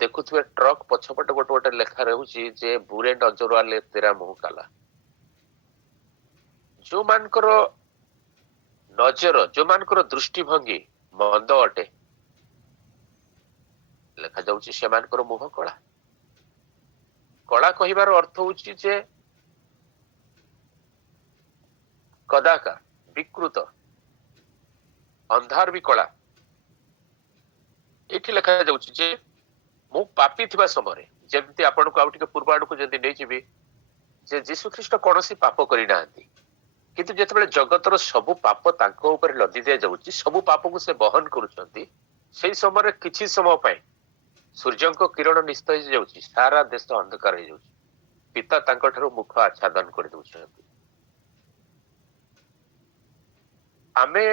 देखुथिबे ट्रक पछपट गोटे गोटे लेखा रहउची जे बुरे नजर वाले तेरा मुंह काला जो मानकर नजर जो मानकर दृष्टिभंगी मंद अटे लेखा जाउची से मानकर मुंह कला कला कहिबार अर्थ होची जे कदाका विकृत अंधार भी कला एठी लेखा जाउची जे मु पापी थिबा समय जेमती आपण को आउटिके पूर्व आड़ को जदी नै जिबी जे जीशु ख्रीष्ट कोनोसी पाप करि नाहंती किंतु जेतेबेले जगतर सब पाप तांको ऊपर लदी दिया जाउची सब पाप को से बहन करूछंती सेई समय किछि समय पय सूर्य को किरण निस्त हो जाउची सारा देश अंधकार हो जाउची पिता तांको ठारो मुख आच्छादन कर दउछंती आमे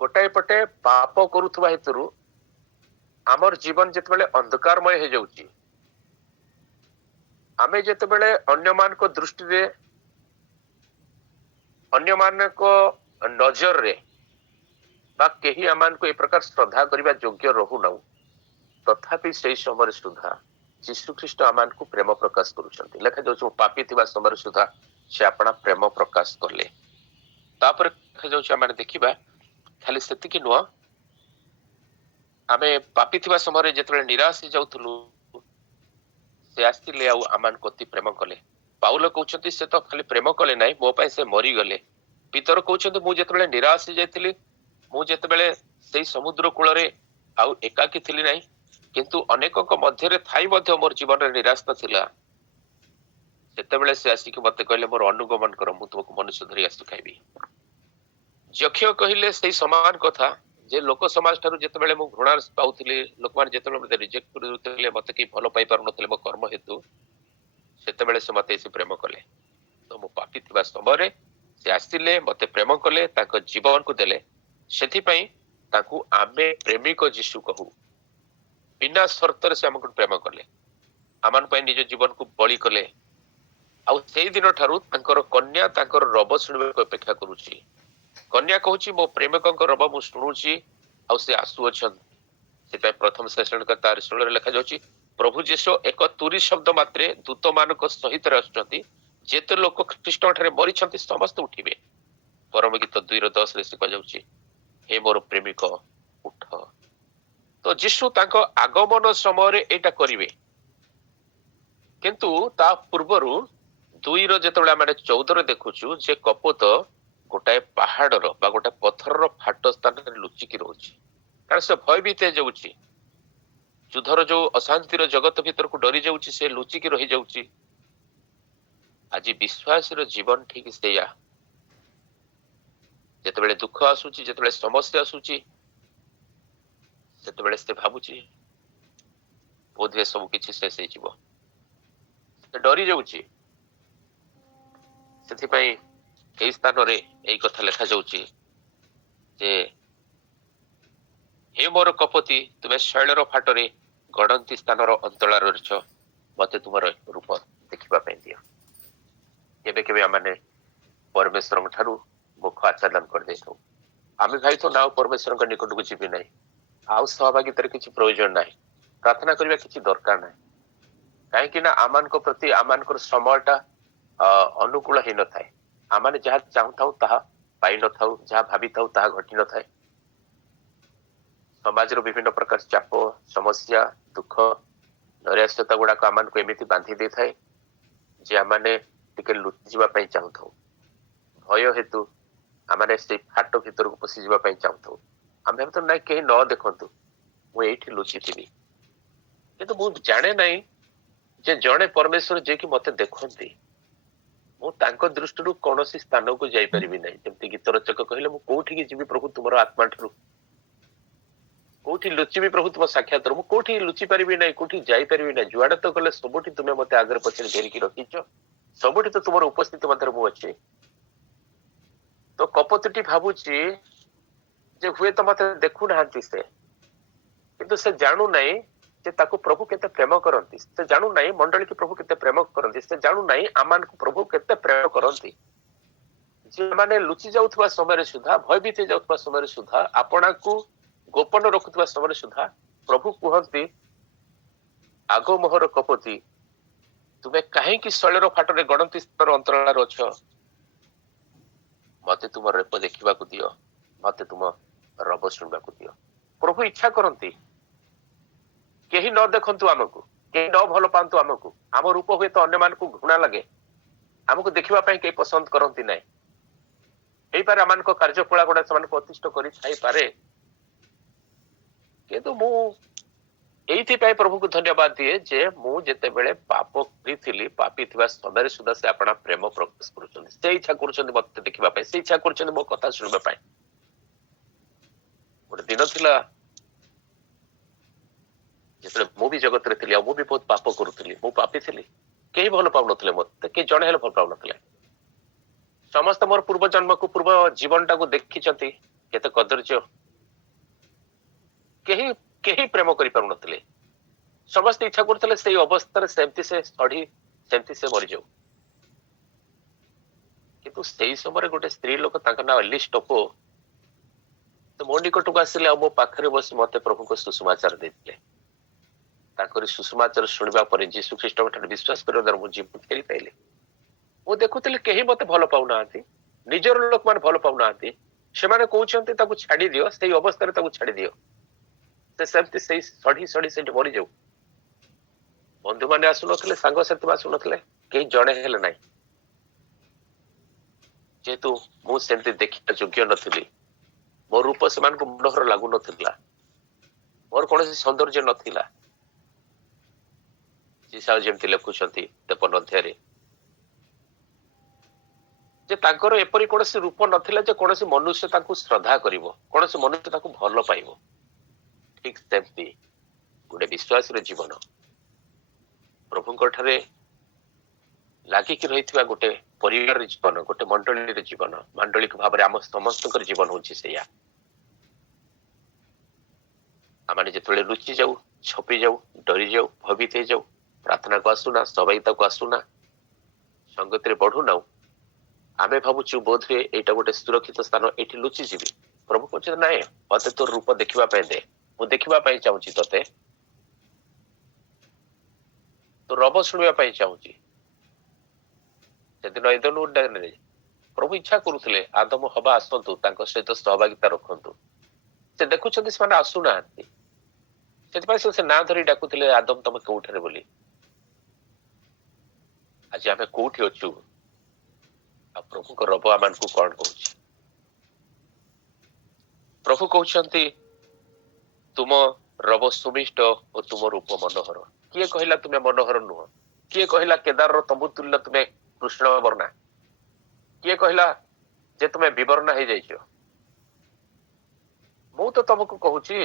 गोटाए पटे पाप करूथबा हेतुरु आमर जीवन जेतेबेले अंधकारमय हो जाउची आमे जेतेबेले अन्य मान को दृष्टि रे अन्य मान को नजर रे बा केही आमान को ए प्रकार श्रद्धा करिबा योग्य रहु न तथापि सेई समय सुधा ଯୀଶୁ ଖ୍ରୀଷ୍ଟ ଆମମାନଙ୍କୁ ପ୍ରେମ ପ୍ରକାଶ କରୁଛନ୍ତି। ଲେଖାଯାଉଛି ମୁଁ ପାପୀ ଥିବା ସମୟରେ ସୁଦ୍ଧା ସେ ଆପଣା ପ୍ରେମ ପ୍ରକାଶ କଲେ। ତାପରେ ଲେଖାଯାଉଛି ଆମେ ଦେଖିବା ଖାଲି ସେତିକି ନୁହଁ, ଆମେ ପାପୀ ଥିବା ସମୟରେ ଯେତେବେଳେ ନିରାଶ ହେଇଯାଉଥିଲୁ ସେ ଆସିଥିଲେ ଆଉ ଆମମାନଙ୍କୁ ଅତି ପ୍ରେମ କଲେ। ପାଉଲ କହୁଛନ୍ତି ସେ ତ ଖାଲି ପ୍ରେମ କଲେ ନାହିଁ, ମୋ ପାଇଁ ସେ ମରିଗଲେ। ପିତର କହୁଛନ୍ତି ମୁଁ ଯେତେବେଳେ ନିରାଶ ହେଇଯାଇଥିଲି, ମୁଁ ଯେତେବେଳେ ସେଇ ସମୁଦ୍ର କୂଳରେ ଆଉ ଏକାକୀ ଥିଲି ନାହିଁ, କିନ୍ତୁ ଅନେକଙ୍କ ମଧ୍ୟରେ ଥାଇ ମଧ୍ୟ ମୋର ଜୀବନରେ ନିରାଶ ଥିଲା, ସେତେବେଳେ ସେ ଆସିକି ମତେ କହିଲେ ମୋର ଅନୁଗମନ କର, ମୁଁ ତୁମକୁ ମନୁଷ୍ୟ ଧରି ଆସି ଖାଇବି। ଯକ୍ଷ କହିଲେ ସେଇ ସମାନ କଥା ଯେ ଲୋକ ସମାଜ ଠାରୁ ଯେତେବେଳେ ମୁଁ ଘୃଣା ପାଉଥିଲି, ଲୋକମାନେ ଯେତେବେଳେ ମତେ ରିଜେକ୍ଟ କରୁଥିଲେ, ମତେ କେହି ଭଲ ପାଇ ପାରୁନଥିଲେ ମୋ କର୍ମ ହେତୁ, ସେତେବେଳେ ସେ ମତେ ଏସି ପ୍ରେମ କଲେ। ତ ମୁଁ ପାପୀ ଥିବା ସମୟରେ ସେ ଆସିଲେ, ମତେ ପ୍ରେମ କଲେ, ତାଙ୍କ ଜୀବନକୁ ଦେଲେ। ସେଥିପାଇଁ ତାଙ୍କୁ ଆମେ ପ୍ରେମିକ ଯୀଶୁ କହୁ। ବିନା ସର୍ତ୍ତରେ ସେ ଆମକୁ ପ୍ରେମ କଲେ, ଆମ ପାଇଁ ନିଜ ଜୀବନକୁ ବଳି କଲେ। ଆଉ ସେଇ ଦିନ ଠାରୁ ତାଙ୍କର କନ୍ୟା ତାଙ୍କର ରବ ଶୁଣିବାକୁ ଅପେକ୍ଷା କରୁଛି। କନ୍ୟା କହୁଛି ମୋ ପ୍ରେମିକଙ୍କ ରବ ମୁଁ ଶୁଣୁଛି ଆଉ ସେ ଆସୁଅଛନ୍ତି। ସେଥିପାଇଁ ପ୍ରଥମ ସେଷଣିକ ତାର 16ରେ ଲେଖାଯାଉଛି ପ୍ରଭୁ ଯୀଶୁ ଏକ ତୁରୀ ଶବ୍ଦ ମାତ୍ରେ ଦୂତ ମାନଙ୍କ ସହିତ ଆସୁଛନ୍ତି, ଯେତେ ଲୋକ ଖ୍ରୀଷ୍ଟଙ୍କ ଠାରେ ମରିଛନ୍ତି ସମସ୍ତେ ଉଠିବେ। ପରମ ଗୀତ 2:10ରେ ସେ କୁହାଯାଉଛି ହେ ମୋର ପ୍ରେମିକ ଉଠ। ତ ଯୀଶୁ ତାଙ୍କ ଆଗମନ ସମୟରେ ଏଇଟା କରିବେ, କିନ୍ତୁ ତା ପୂର୍ବରୁ 2ର ଯେତେବେଳେ ଆମେ 14ରେ ଦେଖୁଛୁ ଯେ କପୋତ ଗୋଟାଏ ପାହାଡର ବା ଗୋଟାଏ ପଥରର ଫାଟ ସ୍ଥାନରେ ଲୁଚିକି ରହୁଛି, କାରଣ ସେ ଭୟଭୀତ ହେଇଯାଉଛି। ଯୁଦ୍ଧର ଯୋଉ ଅଶାନ୍ତିର ଜଗତ ଭିତରକୁ ଡରି ଯାଉଛି, ସେ ଲୁଚିକି ରହିଯାଉଛି। ଆଜି ବିଶ୍ୱାସୀର ଜୀବନ ଠିକ ସେଇଆ। ଯେତେବେଳେ ଦୁଃଖ ଆସୁଛି, ଯେତେବେଳେ ସମସ୍ୟା ଆସୁଛି, ସେତେବେଳେ ସେ ଭାବୁଛି ବୋଧହୁଏ ସବୁ କିଛି ଶେଷ ହେଇଯିବ, ସେ ଡରି ଯାଉଛି। ସେଥିପାଇଁ ଏଇ ସ୍ଥାନରେ ଏଇ କଥା ଲେଖାଯାଉଛି ଯେ ହେ ମୋର କପୋତି, ତୁମେ ଶୈଳର ଫାଟରେ ଗଡନ୍ତି ସ୍ଥାନର ଅନ୍ତଳାରେ ଅଛ, ମତେ ତୁମର ରୂପ ଦେଖିବା ପାଇଁ ଦିଅ। କେବେ କେବେ ଆମେ ପରମେଶ୍ୱରଙ୍କ ଠାରୁ ମୁଖ ଆଚ୍ଛାଦନ କରିଦେଇଥାଉ। ଆମେ ଭାଇଥାଉ ନା ଆଉ ପରମେଶ୍ୱରଙ୍କ ନିକଟକୁ ଯିବି ନାହିଁ, ଆଉ ସହଭାଗିତାରେ କିଛି ପ୍ରୟୋଜନ ନାହିଁ, ପ୍ରାର୍ଥନା କରିବା କିଛି ଦରକାର ନାହିଁ। କାହିଁକି ନା ଆମମାନଙ୍କ ପ୍ରତି ଆମମାନଙ୍କର ସମୟଟା ଅନୁକୂଳ ହେଇନଥାଏ। ଆମେ ଯାହା ଚାହୁଁଥାଉ ତାହା ପାଇନଥାଉ, ଯାହା ଭାବିଥାଉ ତାହା ଘଟି ନଥାଏ। ସମାଜର ବିଭିନ୍ନ ପ୍ରକାର ଚାପ, ସମସ୍ୟା, ଦୁଃଖ, ନୈରାଶ୍ୟତା ଗୁଡାକ ଆମମାନଙ୍କୁ ଏମିତି ବାନ୍ଧି ଦେଇଥାଏ ଯେ ଆମେ ଟିକେ ଲୁଚିଯିବା ପାଇଁ ଚାହୁଁଥାଉ। ଭୟ ହେତୁ ଆମେ ସେଇ ଫାଟ ଭିତରକୁ ପଶିଯିବା ପାଇଁ ଚାହୁଁଥାଉ। ଆମେ ଭାବୁଥାଉ ନାଇଁ କେହି ନ ଦେଖନ୍ତୁ, ମୁଁ ଏଇଠି ଲୁଚିଥିବି। କିନ୍ତୁ ମୁଁ ଜାଣେ ନାହିଁ ଯେ ଜଣେ ପରମେଶ୍ୱର ଯିଏକି ମତେ ଦେଖନ୍ତି, ମୁଁ ତାଙ୍କ ଦୃଷ୍ଟିରୁ କୌଣସି ସ୍ଥାନକୁ ଯାଇପାରିବି ନାହିଁ। ଯେମିତି ଗୀତ ରଚକ କହିଲେ ମୁଁ କୋଉଠିକି ଯିବି ପ୍ରଭୁ ତୁମର ଆତ୍ମା ଠାରୁ, କୋଉଠି ଲୁଚିବି ପ୍ରଭୁ ତୁମ ସାକ୍ଷାତରୁ, ମୁଁ କୋଉଠି ଲୁଚି ପାରିବି ନାହିଁ, କୋଉଠି ଯାଇପାରିବି ନାହିଁ। ଯୁଆଡେ ତ ଗଲେ ସବୁଠି ତୁମେ ମତେ ଆଗରେ ପଛରେ ଘେରିକି ରଖିଛ, ସବୁଠି ତ ତୁମର ଉପସ୍ଥିତି ମଧ୍ୟରେ ମୁଁ ଅଛି। ତ କପୋତଟି ଭାବୁଛି ଯେ ହୁଏତ ମତେ ଦେଖୁନାହାନ୍ତି ସେ, କିନ୍ତୁ ସେ ଜାଣୁନାହିଁ ଯେ ତାକୁ ପ୍ରଭୁ କେତେ ପ୍ରେମ କରନ୍ତି। ସେ ଜାଣୁନାହିଁ ମଣ୍ଡଳୀକୁ ପ୍ରଭୁ କେତେ ପ୍ରେମ କରନ୍ତି। ସେ ଜାଣୁନାହିଁ ଆମମାନଙ୍କୁ ପ୍ରଭୁ କେତେ ପ୍ରେମ କରନ୍ତି। ଯେଉଁମାନେ ଲୁଚି ଯାଉଥିବା ସମୟରେ ସୁଦ୍ଧା, ଭୟଭୀତ ଯାଉଥିବା ସମୟରେ ସୁଦ୍ଧା, ଆପଣାକୁ ଗୋପନ ରଖୁଥିବା ସମୟରେ ସୁଦ୍ଧା ପ୍ରଭୁ କୁହନ୍ତି ଆଗ ମୋହର କପୋତି, ତୁମେ କାହିଁକି ଶୈଳର ଫାଟରେ ଗଣନ୍ତି ସ୍ତର ଅନ୍ତରାଳରେ ଅଛ, ମତେ ତୁମ ରୂପ ଦେଖିବାକୁ ଦିଅ, ମତେ ତୁମ ରବ ଶୁଣିବାକୁ ଦିଅ। ପ୍ରଭୁ ଇଚ୍ଛା କରନ୍ତି କେହି ନ ଦେଖନ୍ତୁ ଆମକୁ, କେହି ନ ଭଲ ପାଆନ୍ତୁ ଆମକୁ। ଆମ ରୂପ ହୁଏତ ଅନ୍ୟମାନଙ୍କୁ ଘୃଣା ଲାଗେ, ଆମକୁ ଦେଖିବା ପାଇଁ କେହି ପସନ୍ଦ କରନ୍ତି ନାହିଁ। ହେଇପାରେ ଆମମାନଙ୍କ କାର୍ଯ୍ୟକଳା ଗୁଡା ସେମାନଙ୍କୁ ଅତିଷ୍ଠ କରିଥାଇପାରେ, କିନ୍ତୁ ମୁଁ ଏଇଥିପାଇଁ ପ୍ରଭୁକୁ ଧନ୍ୟବାଦ ଦିଏ ଯେ ମୁଁ ଯେତେବେଳେ ପାପ କରିଥିଲି, ପାପୀ ଥିବା ସମୟରେ ସୁଦ୍ଧା ସେ ଆପଣା ପ୍ରେମ ପ୍ରକାଶ କରୁଛନ୍ତି। ସେ ଇଚ୍ଛା କରୁଛନ୍ତି ମତେ ଦେଖିବା ପାଇଁ, ସେ ଇଚ୍ଛା କରୁଛନ୍ତି ମୋ କଥା ଶୁଣିବା ପାଇଁ। ଗୋଟେ ଦିନ ଥିଲା ଯେତେବେଳେ ମୁଁ ବି ଜଗତରେ ଥିଲି, ଆଉ ମୁଁ ବି ବହୁତ ପାପ କରୁଥିଲି, ମୁଁ ପାପୀ ଥିଲି, କେହି ଭଲ ପାଉନଥିଲେ ମତେ, କେହି ଜଣେ ହେଲେ ଭଲ ପାଉନଥିଲେ। ସମସ୍ତେ ମୋର ପୂର୍ବ ଜନ୍ମକୁ, ପୂର୍ବ ଜୀବନଟାକୁ ଦେଖିଛନ୍ତି କେତେ କଦର୍ଯ୍ୟ। କେହି କେହି ପ୍ରେମ କରିପାରୁନଥିଲେ। ସମସ୍ତେ ଇଚ୍ଛା କରୁଥିଲେ ସେଇ ଅବସ୍ଥାରେ ସେମିତି ସେ ସଢି, ସେମିତି ସେ ମରିଯାଉ। କିନ୍ତୁ ସେଇ ସମୟରେ ଗୋଟେ ସ୍ତ୍ରୀ ଲୋକ, ତାଙ୍କ ନାଁ ଏଲିସ୍ ଟୋପୋ, ମୋ ନିକଟକୁ ଆସିଲେ ଆଉ ମୋ ପାଖରେ ବସି ମତେ ପ୍ରଭୁଙ୍କ ସୁସମାଚାର ଦେଇଥିଲେ। ତାଙ୍କରି ସୁସମାଚାର ଶୁଣିବା ପରେ ଯୀଶୁ ଖ୍ରୀଷ୍ଟଙ୍କ ଠାରେ ବିଶ୍ୱାସ କରିବା ଦ୍ୱାରା ମୁଁ ଜୀବନ ଫେରି ପାଇଲି। ମୁଁ ଦେଖୁଥିଲି କେହି ମତେ ଭଲ ପାଉନାହାନ୍ତି, ନିଜର ଲୋକମାନେ ଭଲ ପାଉନାହାନ୍ତି। ସେମାନେ କହୁଛନ୍ତି ତାକୁ ଛାଡି ଦିଅ, ସେଇ ଅବସ୍ଥାରେ ତାକୁ ଛାଡି ଦିଅ, ସେ ସେମିତି ସେଇ ସଢି ସଢି ସେଇଠି ମରିଯାଉ। ବନ୍ଧୁମାନେ ଆସୁନଥିଲେ, ସାଙ୍ଗସାଥି ଆସୁନଥିଲେ, କେହି ଜଣେ ହେଲେ ନାହିଁ। ଯେହେତୁ ମୁଁ ସେମିତି ଦେଖିବା ଯୋଗ୍ୟ ନଥିଲି, ମୋ ରୂପ ସେମାନଙ୍କୁ ମନୋହର ଲାଗୁନଥିଲା, ମୋର କୌଣସି ସୌନ୍ଦର୍ଯ୍ୟ ନଥିଲା। ଯିଶା ଯେମିତି ଲେଖୁଛନ୍ତି 53 ଅଧ୍ୟାୟରେ ଯେ ତାଙ୍କର ଏପରି କୌଣସି ରୂପ ନଥିଲା ଯେ କୌଣସି ମନୁଷ୍ୟ ତାଙ୍କୁ ଶ୍ରଦ୍ଧା କରିବ, କୌଣସି ମନୁଷ୍ୟ ତାକୁ ଭଲ ପାଇବ। ଠିକ ସେମିତି ଗୋଟେ ବିଶ୍ୱାସୀର ଜୀବନ, ପ୍ରଭୁଙ୍କ ଠାରେ ଲାଗିକି ରହିଥିବା ଗୋଟେ ପରିବାରର ଜୀବନ, ଗୋଟେ ମଣ୍ଡଳୀର ଜୀବନ, ମାଣ୍ଡଳିକ ଭାବରେ ଆମ ସମସ୍ତଙ୍କର ଜୀବନ ହଉଛି ସେଇଆ। ଆମେ ଯେତେବେଳେ ଲୁଚି ଯାଉ, ଛପି ଯାଉ, ଡରି ଯାଉ, ଭୟଭୀତ ହେଇଯାଉ, ପ୍ରାର୍ଥନାକୁ ଆସୁନା, ସବାଇତାକୁ ଆସୁନା, ସଙ୍ଗତିରେ ବଢୁନାଉ, ଆମେ ଭାବୁଛୁ ବୋଧହୁଏ ଏଇଟା ଗୋଟେ ସୁରକ୍ଷିତ ସ୍ଥାନ, ଏଇଠି ଲୁଚିଯିବି। ପ୍ରଭୁ କହୁଛନ୍ତି ନାଇଁ, ମତେ ତୋର ରୂପ ଦେଖିବା ପାଇଁ ଦେ, ମୁଁ ଦେଖିବା ପାଇଁ ଚାହୁଁଛି ତତେ, ତୋ ରବ ଶୁଣିବା ପାଇଁ ଚାହୁଁଛି। ସେଦିନ ଏଦନ ଉଡ୍ଡୟନରେ ପ୍ରଭୁ ଇଚ୍ଛା କରୁଥିଲେ ଆଦମ ହବା ଆସନ୍ତୁ, ତାଙ୍କ ସହିତ ସହଭାଗିତା ରଖନ୍ତୁ। ସେ ଦେଖୁଛନ୍ତି ସେମାନେ ଆସୁନାହାନ୍ତି, ସେଥିପାଇଁ ସେ ନାଁ ଧରି ଡାକୁଥିଲେ ଆଦମ ତମେ କୋଉଠାରେ ବୋଲି। ଆଜି ଆମେ କୋଉଠି ଅଛୁ ଆଉ ପ୍ରଭୁଙ୍କ ରବ ଆମମାନଙ୍କୁ କଣ କହୁଛି? ପ୍ରଭୁ କହୁଛନ୍ତି ତୁମ ରବ ସୁମିଷ୍ଟ ଓ ତୁମ ରୂପ ମନୋହର। କିଏ କହିଲା ତୁମେ ମନୋହର ନୁହଁ? କିଏ କହିଲା କେଦାରର ତମ୍ବୁ ତୁଲ୍ୟ ତୁମେ କୃଷ୍ଣ ବର୍ଣ୍ଣା? କିଏ କହିଲା ଯେ ତୁମେ ବିବର୍ଣ୍ଣା ହେଇଯାଇଛ? ମୁଁ ତ ତମକୁ କହୁଛି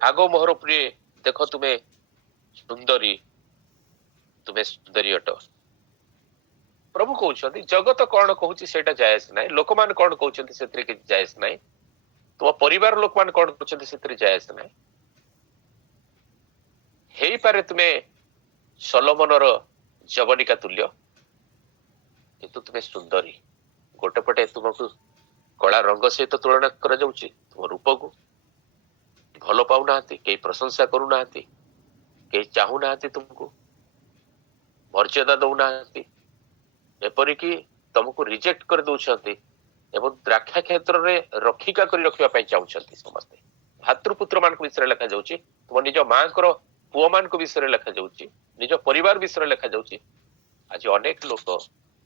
ଆଗ ମୋହର ପ୍ରିୟ, ଦେଖ ତୁମେ ସୁନ୍ଦରୀ, ତୁମେ ସୁନ୍ଦରୀ ଅଟ। ପ୍ରଭୁ କହୁଛନ୍ତି ଜଗତ କଣ କହୁଛି ସେଇଟା ଜାୟଜ ନାହିଁ, ଲୋକମାନେ କଣ କହୁଛନ୍ତି ସେଥିରେ କିଛି ଜାୟଜ ନାହିଁ, ତୁମ ପରିବାର ଲୋକମାନେ କଣ କହୁଛନ୍ତି ସେଥିରେ ଜାୟଜ ନାହିଁ। ହେଇପାରେ ତୁମେ ସଲୋମନର ଯବନିକା ତୁଲ୍ୟ, କିନ୍ତୁ ତୁମେ ସୁନ୍ଦରୀ। ଗୋଟେ ପଟେ ତୁମକୁ କଳା ରଙ୍ଗ ସହିତ ତୁଳନା କରାଯାଉଛି, ତୁମ ରୂପକୁ ଭଲ ପାଉନାହାନ୍ତି, କେହି ପ୍ରଶଂସା କରୁନାହାନ୍ତି, କେହି ଚାହୁଁନାହାନ୍ତି, ତୁମକୁ ମର୍ଯ୍ୟାଦା ଦଉନାହାନ୍ତି, ଏପରିକି ତମକୁ ରିଜେକ୍ଟ କରିଦଉଛନ୍ତି ଏବଂ ଦ୍ରାକ୍ଷା କ୍ଷେତ୍ରରେ ରକ୍ଷିକା କରି ରଖିବା ପାଇଁ ଚାହୁଁଛନ୍ତି ସମସ୍ତେ। ଭାତୃପୁତ୍ର ମାନଙ୍କ ବିଷୟରେ ଲେଖାଯାଉଛି, ତୁମ ନିଜ ମାଙ୍କର ପୁଅ ମାନଙ୍କ ବିଷୟରେ ଲେଖାଯାଉଛି, ନିଜ ପରିବାର ବିଷୟରେ ଲେଖାଯାଉଛି। ଆଜି ଅନେକ ଲୋକ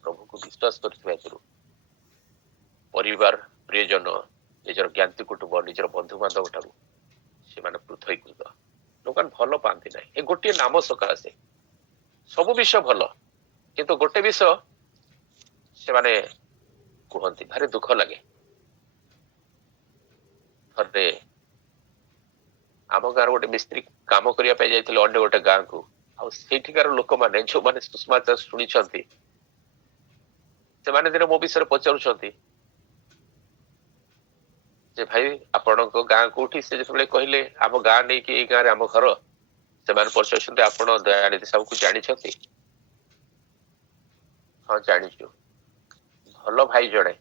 ପ୍ରଭୁକୁ ବିଶ୍ୱାସ କରିଥିବା ହେତୁରୁ ପରିବାର, ପ୍ରିୟଜନ, ନିଜର ଜ୍ଞାତି କୁଟୁମ୍ବ, ନିଜର ବନ୍ଧୁବାନ୍ଧବ ଠାରୁ ସେମାନେ ପୃଥକୀକୃତ। ଲୋକମାନେ ଭଲ ପାଆନ୍ତି ନାହିଁ, ଏ ଗୋଟିଏ ନାମ ସକାଶେ। ସବୁ ବିଷୟ ଭଲ, କିନ୍ତୁ ଗୋଟେ ବିଷୟ ସେମାନେ କୁହନ୍ତି, ଭାରି ଦୁଃଖ ଲାଗେ। ଥରେ ଆମ ଗାଁର ଗୋଟେ ମିସ୍ତ୍ରୀ କାମ କରିବା ପାଇଁ ଯାଇଥିଲେ ଅନ୍ୟ ଗୋଟେ ଗାଁକୁ, ଆଉ ସେଇଠିକାର ଲୋକମାନେ ଯୋଉମାନେ ସୁଷମାଚାର ଶୁଣିଛନ୍ତି ସେମାନେ ଦିନେ ମୋ ବିଷୟରେ ପଚାରୁଛନ୍ତି ଯେ ଭାଇ ଆପଣଙ୍କ ଗାଁ କୋଉଠି? ସେ ଯେତେବେଳେ କହିଲେ ଆମ ଗାଁ ନେଇକି ଏଇ ଗାଁରେ ଆମ ଘର, ସେମାନେ ପଚାରୁଛନ୍ତି ଆପଣ ଦୟାନିଧି ସାହୁକୁ ଜାଣିଛନ୍ତି? ହଁ ଜାଣିଛୁ। ଭଲ ଭାଇ ଜଣେ।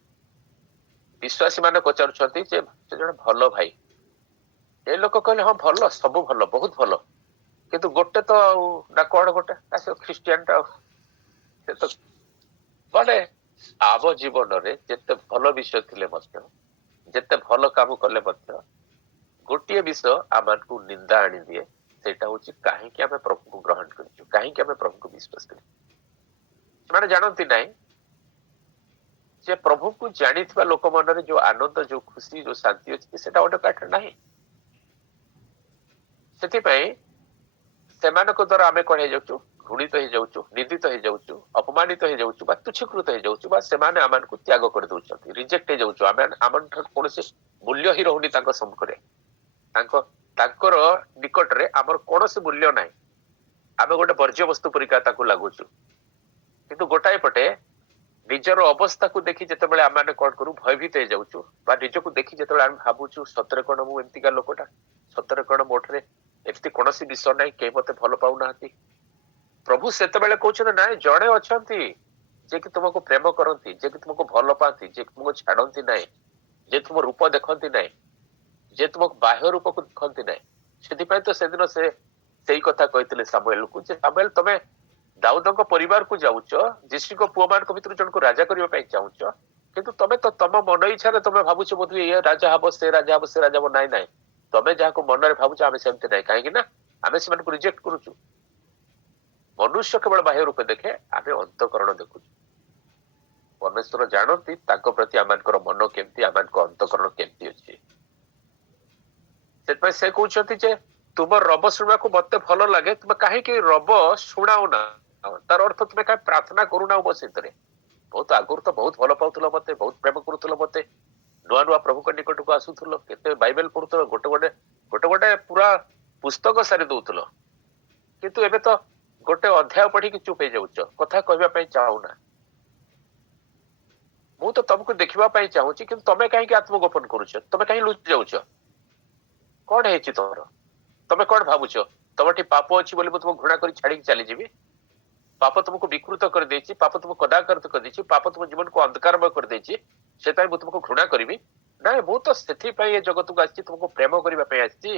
ବିଶ୍ୱାସୀ ମାନେ ପଚାରୁଛନ୍ତି ଯେ ସେ ଜଣେ ଭଲ ଭାଇ। ଏ ଲୋକ କହିଲେ ହଁ ଭଲ, ସବୁ ଭଲ, ବହୁତ ଭଲ, କିନ୍ତୁ ଗୋଟେ ତ ଆଉ ନା କଣ ଗୋଟେ ଖ୍ରୀଷ୍ଟିଆନ ଟା, ସେ ତ ମାନେ ଆମ ଜୀବନରେ ଯେତେ ଭଲ ବିଷୟ ଥିଲେ ମଧ୍ୟ, ଯେତେ ଭଲ କାମ କଲେ ମଧ୍ୟ ଗୋଟିଏ ବିଷୟ ଆମକୁ ନିନ୍ଦା ଆଣିଦିଏ, ସେଇଟା ହଉଛି କାହିଁକି ଆମେ ପ୍ରଭୁକୁ ଗ୍ରହଣ କରିଛୁ, କାହିଁକି ଆମେ ପ୍ରଭୁକୁ ବିଶ୍ୱାସ କରିଛୁ। ସେମାନେ ଜାଣନ୍ତି ନାହିଁ ଯେ ପ୍ରଭୁକୁ ଜାଣିଥିବା ଲୋକ ମନରେ ଯୋଉ ଆନନ୍ଦ, ଯୋଉ ଖୁସି, ଯୋଉ ଶାନ୍ତି ଅଛି ସେଟା ଅନ୍ୟ କାହାଠାରେ ନାହିଁ। ସେଥିପାଇଁ ସେମାନଙ୍କ ଦ୍ୱାରା ଆମେ କଣ ହେଇଯାଉଛୁ? ଘୃଣିତ ହେଇଯାଉଛୁ, ନିନ୍ଦିତ ହେଇଯାଉଛୁ, ଅପମାନିତ ହେଇଯାଉଛୁ, ବା ତୁଚ୍ଛୀକୃତ ହେଇଯାଉଛୁ, ବା ସେମାନେ ଆମମାନଙ୍କୁ ତ୍ୟାଗ କରିଦଉଛନ୍ତି, ରିଜେକ୍ଟ ହେଇଯାଉଛୁ। ଆମେ ଆମଠାରୁ କୌଣସି ମୂଲ୍ୟ ହିଁ ରହୁନି ତାଙ୍କ ସମ୍ମୁଖରେ, ତାଙ୍କର ନିକଟରେ ଆମର କୌଣସି ମୂଲ୍ୟ ନାହିଁ। ଆମେ ଗୋଟେ ବର୍ଜ୍ୟ ବସ୍ତୁ ପରିକା ତାକୁ ଲାଗୁଛୁ। କିନ୍ତୁ ଗୋଟାଏ ପଟେ ନିଜର ଅବସ୍ଥାକୁ ଦେଖି ଯେତେବେଳେ ଆମେ କଣ କରୁ? ଭୟଭୀତ ହେଇଯାଉଛୁ, ବା ନିଜକୁ ଦେଖି ଯେତେବେଳେ ଆମେ ଭାବୁଛୁ ସତରେ କଣ ମୁଁ ଏମିତିକା ଲୋକଟା, ସତରେ କଣ ମୋ ଠାରେ ଏମିତି କୌଣସି ବିଷୟ ନାହିଁ, କେହି ମତେ ଭଲ ପାଉନାହାନ୍ତି। ପ୍ରଭୁ ସେତେବେଳେ କହୁଛନ୍ତି ନାଇଁ, ଜଣେ ଅଛନ୍ତି ଯେ କି ତୁମକୁ ପ୍ରେମ କରନ୍ତି, ଯେ କି ତୁମକୁ ଭଲ ପାଆନ୍ତି, ଯେ କି ତୁମକୁ ଛାଡନ୍ତି ନାହିଁ, ଯେ ତୁମ ରୂପ ଦେଖନ୍ତି ନାହିଁ, ଯେ ତୁମକୁ ବାହ୍ୟ ରୂପକୁ ଦେଖନ୍ତି ନାହିଁ। ସେଥିପାଇଁ ତ ସେଦିନ ସେ ସେଇ କଥା କହିଥିଲେ ସାମୁଏଲକୁ ଯେ ସାମୁଏଲ ତମେ ଦାଉଦଙ୍କ ପରିବାରକୁ ଯାଉଛ, ଯିଶିଙ୍କ ପୁଅ ମାନଙ୍କ ଭିତରୁ ଜଣକୁ ରାଜା କରିବା ପାଇଁ ଚାହୁଁଛ, କିନ୍ତୁ ତମେ ତ ତମ ମନ ଇଚ୍ଛାରେ ତମେ ଭାବୁଛ ବୋଧେ ଏ ରାଜା ହବ, ସେ ରାଜା ହବ, ସେ ରାଜା ହବ। ନାଇଁ ନାଇଁ, ତମେ ଯାହାକୁ ମନରେ ଭାବୁଛ ଆମେ ସେମିତି ନାହିଁ। କାହିଁକି ନା ଆମେ ସେମାନଙ୍କୁ ରିଜେକ୍ଟ କରୁଛୁ। ମନୁଷ୍ୟ କେବଳ ବାହ୍ୟ ରୂପେ ଦେଖେ, ଆମେ ଅନ୍ତଃକରଣ ଦେଖୁଛୁ। ପରମେଶ୍ୱର ଜାଣନ୍ତି ତାଙ୍କ ପ୍ରତି ଆମମାନଙ୍କର ମନ କେମିତି, ଆମମାନଙ୍କ ଅନ୍ତଃକରଣ କେମିତି ଅଛି। ସେଥିପାଇଁ ସେ କହୁଛନ୍ତି ଯେ ତୁମ ରବ ଶୁଣିବାକୁ ମତେ ଭଲ ଲାଗେ, ତୁମେ କାହିଁକି ରବ ଶୁଣାଉ ନା? ତାର ଅର୍ଥ ତୁମେ କାହିଁ ପ୍ରାର୍ଥନା କରୁନାଉ ମୋ ସହିତରେ? ବହୁତ ଆଗରୁ ତ ବହୁତ ଭଲ ପାଉଥିଲ ମତେ, ବହୁତ ପ୍ରେମ କରୁଥିଲ ମତେ, ନୂଆ ନୂଆ ପ୍ରଭୁଙ୍କ ନିକଟକୁ ଆସୁଥିଲ, କେତେ ବାଇବେଲ ପଢୁଥିଲ, ଗୋଟେ ଗୋଟେ ପୁରା ପୁସ୍ତକ ସାରି ଦଉଥିଲ, କିନ୍ତୁ ଏବେ ତ ଗୋଟେ ଅଧ୍ୟାୟ ପଢିକି ଚୁପ ହେଇଯାଉଛ, କଥା କହିବା ପାଇଁ ଚାହୁଁନା। ମୁଁ ତ ତମକୁ ଦେଖିବା ପାଇଁ ଚାହୁଁଛି, କିନ୍ତୁ ତମେ କାହିଁକି ଆତ୍ମଗୋପନ କରୁଛ? ତମେ କାହିଁ ଲୁଚି ଯାଉଛ? କଣ ହେଇଛି ତମର? ତମେ କଣ ଭାବୁଛ ତମଠି ପାପ ଅଛି ବୋଲି ମୁଁ ତୁମକୁ ଘୃଣା କରି ଛାଡିକି ଚାଲିଯିବି? ପାପ ତୁମକୁ ବିକୃତ କରିଦେଇଛି, ପାପ ତୁମକୁ କଦାକୃତ କରିଦେଇଛି, ପାପ ତୁମ ଜୀବନକୁ ଅନ୍ଧକାରମୟ କରିଦେଇଛି, ସେଥିପାଇଁ ମୁଁ ତୁମକୁ ଘୃଣା କରିବି? ନାଇଁ, ମୁଁ ତ ସେଥିପାଇଁ ଏ ଜଗତକୁ ଆସିଛି, ତୁମକୁ ପ୍ରେମ କରିବା ପାଇଁ ଆସିଛି।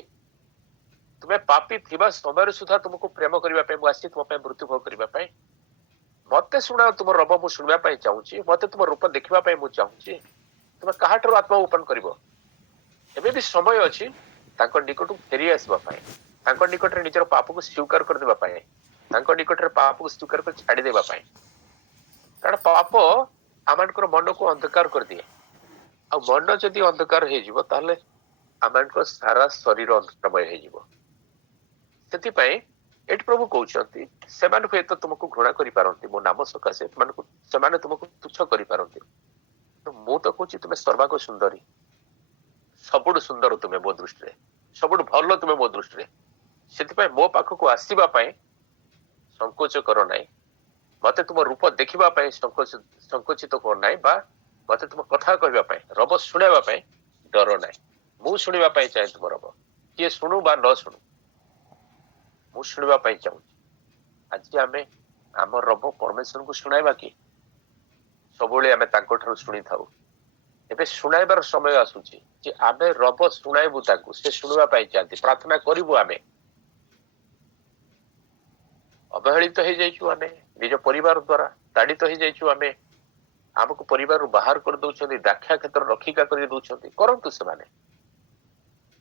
ତୁମେ ପାପୀ ଥିବା ସମୟରେ ସୁଦ୍ଧା ତୁମକୁ ପ୍ରେମ କରିବା ପାଇଁ ମୁଁ ଆସିଛି, ତୁମ ପାଇଁ ମୃତ୍ୟୁଭୋଗ କରିବା ପାଇଁ। ମତେ ଶୁଣାଅ, ତୁମ ରବ ମୁଁ ଶୁଣିବା ପାଇଁ ଚାହୁଁଛି, ମତେ ତୁମ ରୂପ ଦେଖିବା ପାଇଁ ମୁଁ ଚାହୁଁଛି। ତୁମେ କାହାଠାରୁ ଆତ୍ମଗୋପନ କରିବ? ଏବେ ବି ସମୟ ଅଛି ତାଙ୍କ ନିକଟକୁ ଫେରି ଆସିବା ପାଇଁ, ତାଙ୍କ ନିକଟରେ ନିଜର ପାପକୁ ସ୍ୱୀକାର କରିଦେବା ପାଇଁ, ତାଙ୍କ ନିକଟରେ ପାପକୁ ସ୍ୱୀକାର କରି ଛାଡିଦେବା ପାଇଁ। କାରଣ ପାପ ଆମମାନଙ୍କର ମନକୁ ଅନ୍ଧକାର କରିଦିଏ, ଆଉ ମନ ଯଦି ଅନ୍ଧକାର ହେଇଯିବ ତାହେଲେ ଆମମାନଙ୍କର ସାରା ଶରୀର ଅନ୍ଧକାରମୟ ହେଇଯିବ। ସେଥିପାଇଁ ଏଠି ପ୍ରଭୁ କହୁଛନ୍ତି ସେମାନେ ହୁଏତ ତୁମକୁ ଘୃଣା କରିପାରନ୍ତି ମୋ ନାମ ସକାଶେ, ସେମାନେ ତୁମକୁ ତୁଚ୍ଛ କରିପାରନ୍ତି, ମୁଁ ତ କହୁଛି ତୁମେ ସର୍ବାଙ୍ଗ ସୁନ୍ଦରୀ, ସବୁଠୁ ସୁନ୍ଦର ତୁମେ ମୋ ଦୃଷ୍ଟିରେ, ସବୁଠୁ ଭଲ ତୁମେ ମୋ ଦୃଷ୍ଟିରେ। ସେଥିପାଇଁ ମୋ ପାଖକୁ ଆସିବା ପାଇଁ ସଂକୋଚ କର ନାହିଁ, ମତେ ତୁମ ରୂପ ଦେଖିବା ପାଇଁ ସଂକୋଚିତ କର ନାହିଁ, ବା ମତେ ତୁମ କଥା କହିବା ପାଇଁ, ରବ ଶୁଣିବା ପାଇଁ ଡର ନାହିଁ। ମୁଁ ଶୁଣିବା ପାଇଁ ଚାହେଁ ତୁମ ରବ, କିଏ ଶୁଣୁ ବା ନ ଶୁଣୁ, ମୁଁ ଶୁଣିବା ପାଇଁ ଚାହୁଁଛି। ଆଜି ଆମେ ଆମ ରବ ପରମେଶ୍ୱରଙ୍କୁ ଶୁଣାଇବା କି? ସବୁବେଳେ ଆମେ ତାଙ୍କ ଠାରୁ ଶୁଣିଥାଉ। ଏବେ ଶୁଣାଇବାର ସମୟ ଆସୁଛି ଯେ ଆମେ ରବ ଶୁଣାଇବୁ ତାଙ୍କୁ, ସେ ଶୁଣିବା ପାଇଁ ଚାହାନ୍ତି, ପ୍ରାର୍ଥନା କରିବୁ। ଆମେ ଅବହେଳିତ ହେଇଯାଇଛୁ, ଆମେ ନିଜ ପରିବାର ଦ୍ଵାରା ତାଡିତ ହେଇଯାଇଛୁ, ଆମେ ଆମକୁ ପରିବାରରୁ ବାହାର କରିଦଉଛନ୍ତି, ଦାକ୍ଷା କ୍ଷେତ୍ର ରକ୍ଷିକା କରି ଦଉଛନ୍ତି। କରନ୍ତୁ ସେମାନେ,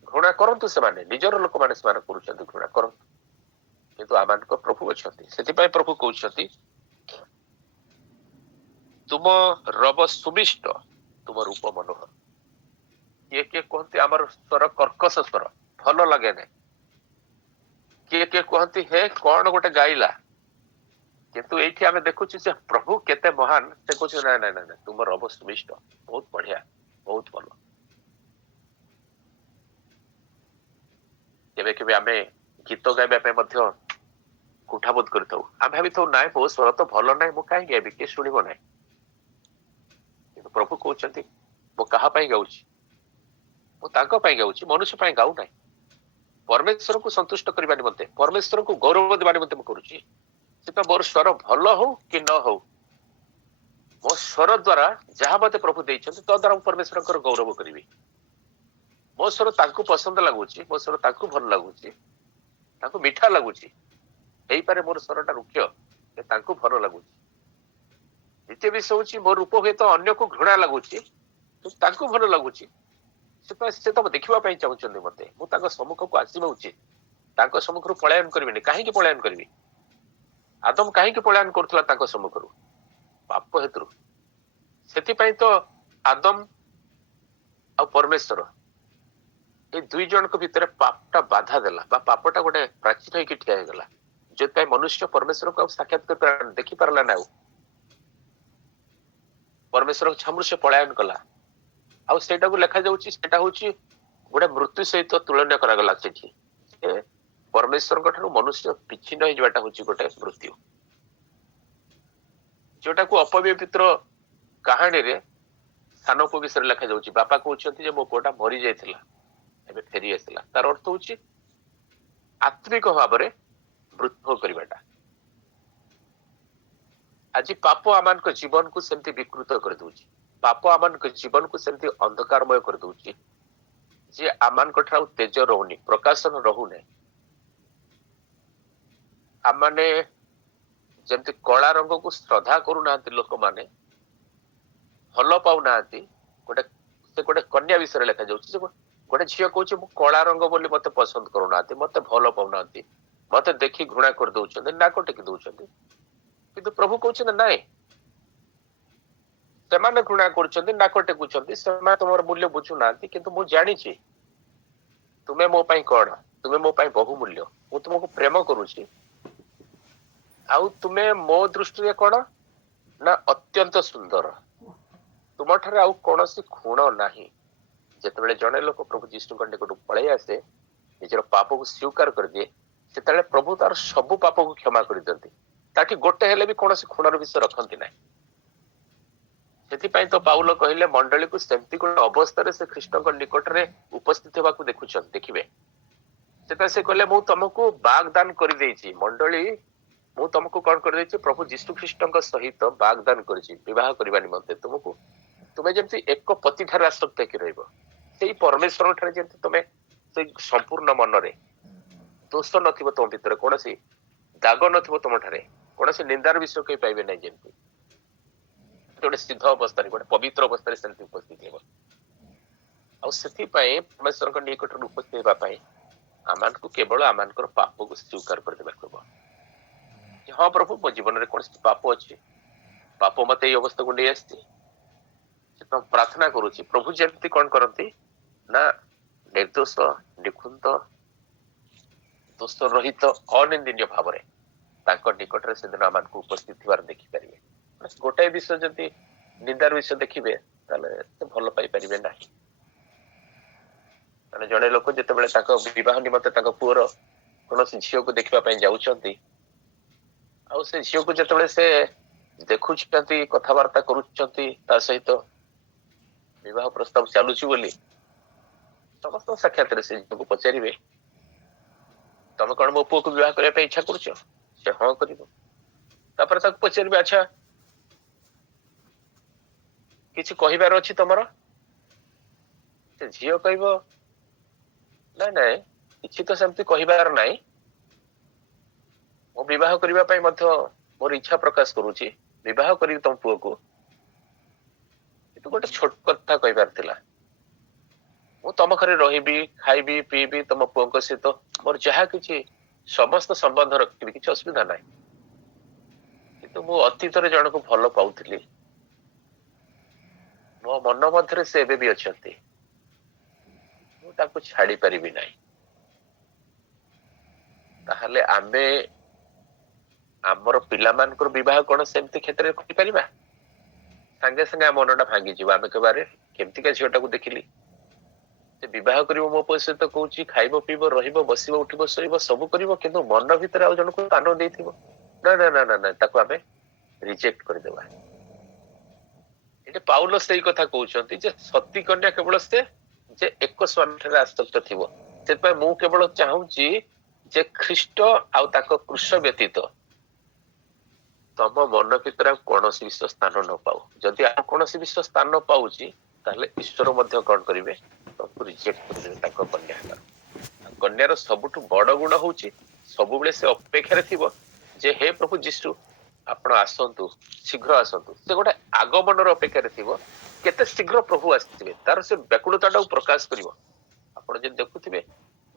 ଘୃଣା କରନ୍ତୁ ସେମାନେ, ନିଜର ଲୋକମାନେ ସେମାନେ କରୁଛନ୍ତି, ଘୃଣା କରନ୍ତୁ। କିନ୍ତୁ ଆମମାନଙ୍କ ପ୍ରଭୁ ଅଛନ୍ତି। ସେଥିପାଇଁ ପ୍ରଭୁ କହୁଛନ୍ତି ତୁମ ରବ ସୁମିଷ୍ଟ, ତୁମ ରୂପ ମନୋହର। କିଏ କିଏ କୁହନ୍ତି ଆମର ସ୍ୱର କର୍କଶ ସ୍ୱର, ଭଲ ଲାଗେ ନାହିଁ। କିଏ କିଏ କୁହନ୍ତି ହେ କଣ ଗୋଟେ ଗାଇଲା। କିନ୍ତୁ ଏଇଠି ଆମେ ଦେଖୁଛୁ ଯେ ପ୍ରଭୁ କେତେ ମହାନ। ସେ କହୁଛି ନାଇଁ ନାଇଁ ନାଇଁ, ତୁମ ରବ ସୁମିଷ୍ଟ, ବହୁତ ବଢିଆ, ବହୁତ ଭଲ। କେବେ କେବେ ଆମେ ଗୀତ ଗାଇବା ପାଇଁ ମଧ୍ୟ କୁଣ୍ଠାବୋଧ କରିଥାଉ। ଆମେ ଭାବିଥାଉ ନାଇଁ ମୋ ସ୍ୱର ତ ଭଲ ନାହିଁ, ମୁଁ କାହିଁ ଗାଇବି, କିଏ ଶୁଣିବ ନାହିଁ। କିନ୍ତୁ ପ୍ରଭୁ କହୁଛନ୍ତି ମୁଁ କାହା ପାଇଁ ଗାଉଛି? ମୁଁ ତାଙ୍କ ପାଇଁ ଗାଉଛି, ମନୁଷ୍ୟ ପାଇଁ ଗାଉ ନାହିଁ। ପରମେଶ୍ୱରଙ୍କୁ ସନ୍ତୁଷ୍ଟ କରିବା ନିମନ୍ତେ, ପରମେଶ୍ୱରଙ୍କୁ ଗୌରବ ଦେବା ନିମନ୍ତେ ମୁଁ କରୁଛି। ସେଟା ମୋର ସ୍ୱର ଭଲ ହଉ କି ନ ହଉ, ମୋ ସ୍ୱର ଦ୍ଵାରା ଯାହା ମତେ ପ୍ରଭୁ ଦେଇଛନ୍ତି ତ ଦ୍ୱାରା ମୁଁ ପରମେଶ୍ୱରଙ୍କର ଗୌରବ କରିବି। ମୋ ସ୍ୱର ତାଙ୍କୁ ପସନ୍ଦ ଲାଗୁଛି, ମୋ ସ୍ୱର ତାଙ୍କୁ ଭଲ ଲାଗୁଛି, ତାଙ୍କୁ ମିଠା ଲାଗୁଛି। ହେଇପାରେ ମୋର ସ୍ୱରଟା ରୁକ୍ଷ, ତାଙ୍କୁ ଭଲ ଲାଗୁଛି। ଦ୍ୱିତୀୟ ବିଷୟ ହଉଛି ମୋ ରୂପ ହୁଏତ ଅନ୍ୟକୁ ଘୃଣା ଲାଗୁଛି, ତାଙ୍କୁ ଭଲ ଲାଗୁଛି। ସେ ତ ଦେଖିବା ପାଇଁ ଚାହୁଁଛନ୍ତି ମତେ, ମୁଁ ତାଙ୍କ ସମ୍ମୁଖକୁ ଆସିବା ଉଚିତ। ତାଙ୍କ ସମ୍ମୁଖରୁ ପଳାୟନ କରିବିନି। କାହିଁକି ପଳାୟନ କରିବି? ଆଦମ କାହିଁକି ପଳାୟନ କରୁଥିଲା ତାଙ୍କ ସମ୍ମୁଖରୁ? ପାପ ହେତୁରୁ। ସେଥିପାଇଁ ତ ଆଦମ ଆଉ ପରମେଶ୍ୱର ଏଇ ଦୁଇ ଜଣଙ୍କ ଭିତରେ ପାପଟା ବାଧା ଦେଲା, ବା ପାପଟା ଗୋଟେ ପ୍ରାଚୀର ହେଇକି ଠିଆ ହେଇଗଲା, ଯୋଉଥିପାଇଁ ମନୁଷ୍ୟ ପରମେଶ୍ୱରକୁ ଆଉ ସାକ୍ଷାତ ଦେଖିପାରିଲା ନା। ଆଉ ପରମେଶ୍ୱରଙ୍କ ଛାମୁରୁ ସେ ପଳାୟନ କଲା। ଆଉ ସେଇଟାକୁ ଲେଖାଯାଉଛି, ସେଟା ହଉଛି ଗୋଟେ ମୃତ୍ୟୁ ସହିତ ତୁଳନୀୟ କରାଗଲା ସେଠି। ପରମେଶ୍ୱରଙ୍କ ଠାରୁ ମନୁଷ୍ୟ ବିଚ୍ଛିନ୍ନ ହେଇଯିବାଟା ହଉଛି ଗୋଟେ ମୃତ୍ୟୁ, ଯୋଉଟାକୁ ଅପବିତ୍ର କାହାଣୀରେ ସାନ ପୁଅ ବିଷୟରେ ଲେଖାଯାଉଛି। ବାପା କହୁଛନ୍ତି ଯେ ମୋ ପୁଅଟା ମରି ଯାଇଥିଲା, ଏବେ ଫେରି ଆସିଲା। ତାର ଅର୍ଥ ହଉଛି ଆତ୍ମିକ ଭାବରେ ମୃତ୍ୟୁ କରିବାଟା। ଆଜି ପାପ ଆମମାନଙ୍କ ଜୀବନକୁ ସେମିତି ବିକୃତ କରିଦଉଛି, ପାପ ଆମମାନଙ୍କ ଜୀବନକୁ ସେମିତି ଅନ୍ଧକାରମୟ କରିଦଉଛି ଯେ ଆମମାନଙ୍କ ଠାରୁ ତେଜ ରହୁନି, ପ୍ରକାଶନ ରହୁନି। आमने जमती कला रंग को श्रद्धा करूना लोक माने भल पाऊना गोटे से गोटे कन्या विषय लिखा जाऊँ गोटे झील कौन कला रंग बोली मत पसंद करूना मत भल पाऊना मत देखी घृणा कर दौरान नाक टेकी दौरान किंतु प्रभु कहते ना से घृणा कर नाक टेकुंट से तुम मूल्य बुझुना किंतु मु जानी तुम्हें मो पाई कौन तुम्हें मो पाई बहुमूल्य मु तुमको प्रेम करुच्ची आउ तुम्हें मो दृष्टि कौन ना अत्यंत सुंदर तुम ठारे आउ कौन खुण नाही जिते जड़े लोक प्रभु जीशु निकट पलि आसे निजर पाप को स्वीकार कर दिए से प्रभु तार सबु पाप को क्षमा कर दियंती ताकि गोटे हेले भी कौन खुणर विषय रखती ना से तो पाउल कहले मंडली को सेमती गोटे अवस्था से कृष्ण निकट में उपस्थित होगा देखिए से कहले मु तुमको वाग्दान कर देछि मंडली मु तुमको कौन कर देछि प्रभु जीशु ख्रीष्ट सहित वाग्दान कर करने निमंते तुमको तुम्हें जमी एक पति ठार आसक्त कि रही परमेश्वर ठार जमी तुम्हें से संपूर्ण मन रे दोष न तुम भीतर कौन दाग न तुम ठारे कौन निंदार विषय कहीं पाइबे ना जमी गोटे सिद्ध अवस्था गोटे पवित्र अवस्था से उपस्थित हो परमेश्वर निकट उपस्थित होगापाई आम को केवल आम पाप को स्वीकार करदे हाँ प्रभु मो जीवन में कौन पाप अच्छे पाप मत ये अवस्था को नहीं आसती प्रार्थना करुच्ची प्रभु जमी कौन करती ना निर्दोष निखुंत दोष रहित अनिंदनीय भाव निकट से दिन आम को उपस्थित होवार देखिपारे गोटाए विषय जदि निंदार विषय देखिए भल पाई ना जड़े लोक जिते बह निमंते पुअर कौन झील को देखा जाऊँच से झील को जिते से देखुं कथबार्ता कर सहित विवाह प्रस्ताव चलुची बोली समस्त साक्षात से झील को पचारे तुम कौन मो पुओ को विवाह करने इच्छा कर हाँ कर पचारे अच्छा किसी कहबार अच्छी तुम से झील कह ना ना कि तो सेमती कहबार ना मो विवाह करने मोर इच्छा प्रकाश करुच्ची विवाह कर तुम पुओ को गोटे छोट कथा कहबार मु तुम घरे रही खाइबी पीबी तुम पुओ सहित मोर जहाँ कि समस्त संबंध रखी किसी असुविधा ना कि मु अतीत जन को भल पाऊली मो मन मध्य से एबे भी अच्छा मुझे छाड़ी पारि ना ताहले आमे आमर पिला मानकर विवाह कौन सेमती क्षेत्र में करिपरिबा संगे संगे मनटा भांगी जीव आमे कबारे केमतिका झीलटा को देखिली से विवाह कर मो पुओ सहित कहूँ खाइब पीब रहिब बसिब उठिब शोइब सब करिब किंतु मन भितर आ जन को कान देइथिबो ना ना ना ना ना ताको आमे रिजेक्ट कर देबा ये पाउल से कथा कहते जे सती कन्या केवल से जे एक स्वामी ठारे आसक्त थिबो से मु केवल चाहूची जे ख्रीष्ट आउ ताको क्रूस व्यतीत तम मन भीतर कौन विश्व स्थान न पाऊ जदि आ कौन विश्व स्थान न पाऊची ताहले ईश्वर मध्य कौन करिवे तुमको रिजेक्ट कर कन्या कन्यार सबुठु बड़ गुण होची सब बेले से अपेक्षा थिबो जे हे प्रभु जीशु आपण आसंतु शीघ्र आसंतु से गोटे आगमन अपेक्षा थिबो केते शीघ्र प्रभु आसिथिबे तार से व्याकुलता प्रकाश करिवो आपण जे देखुथिबे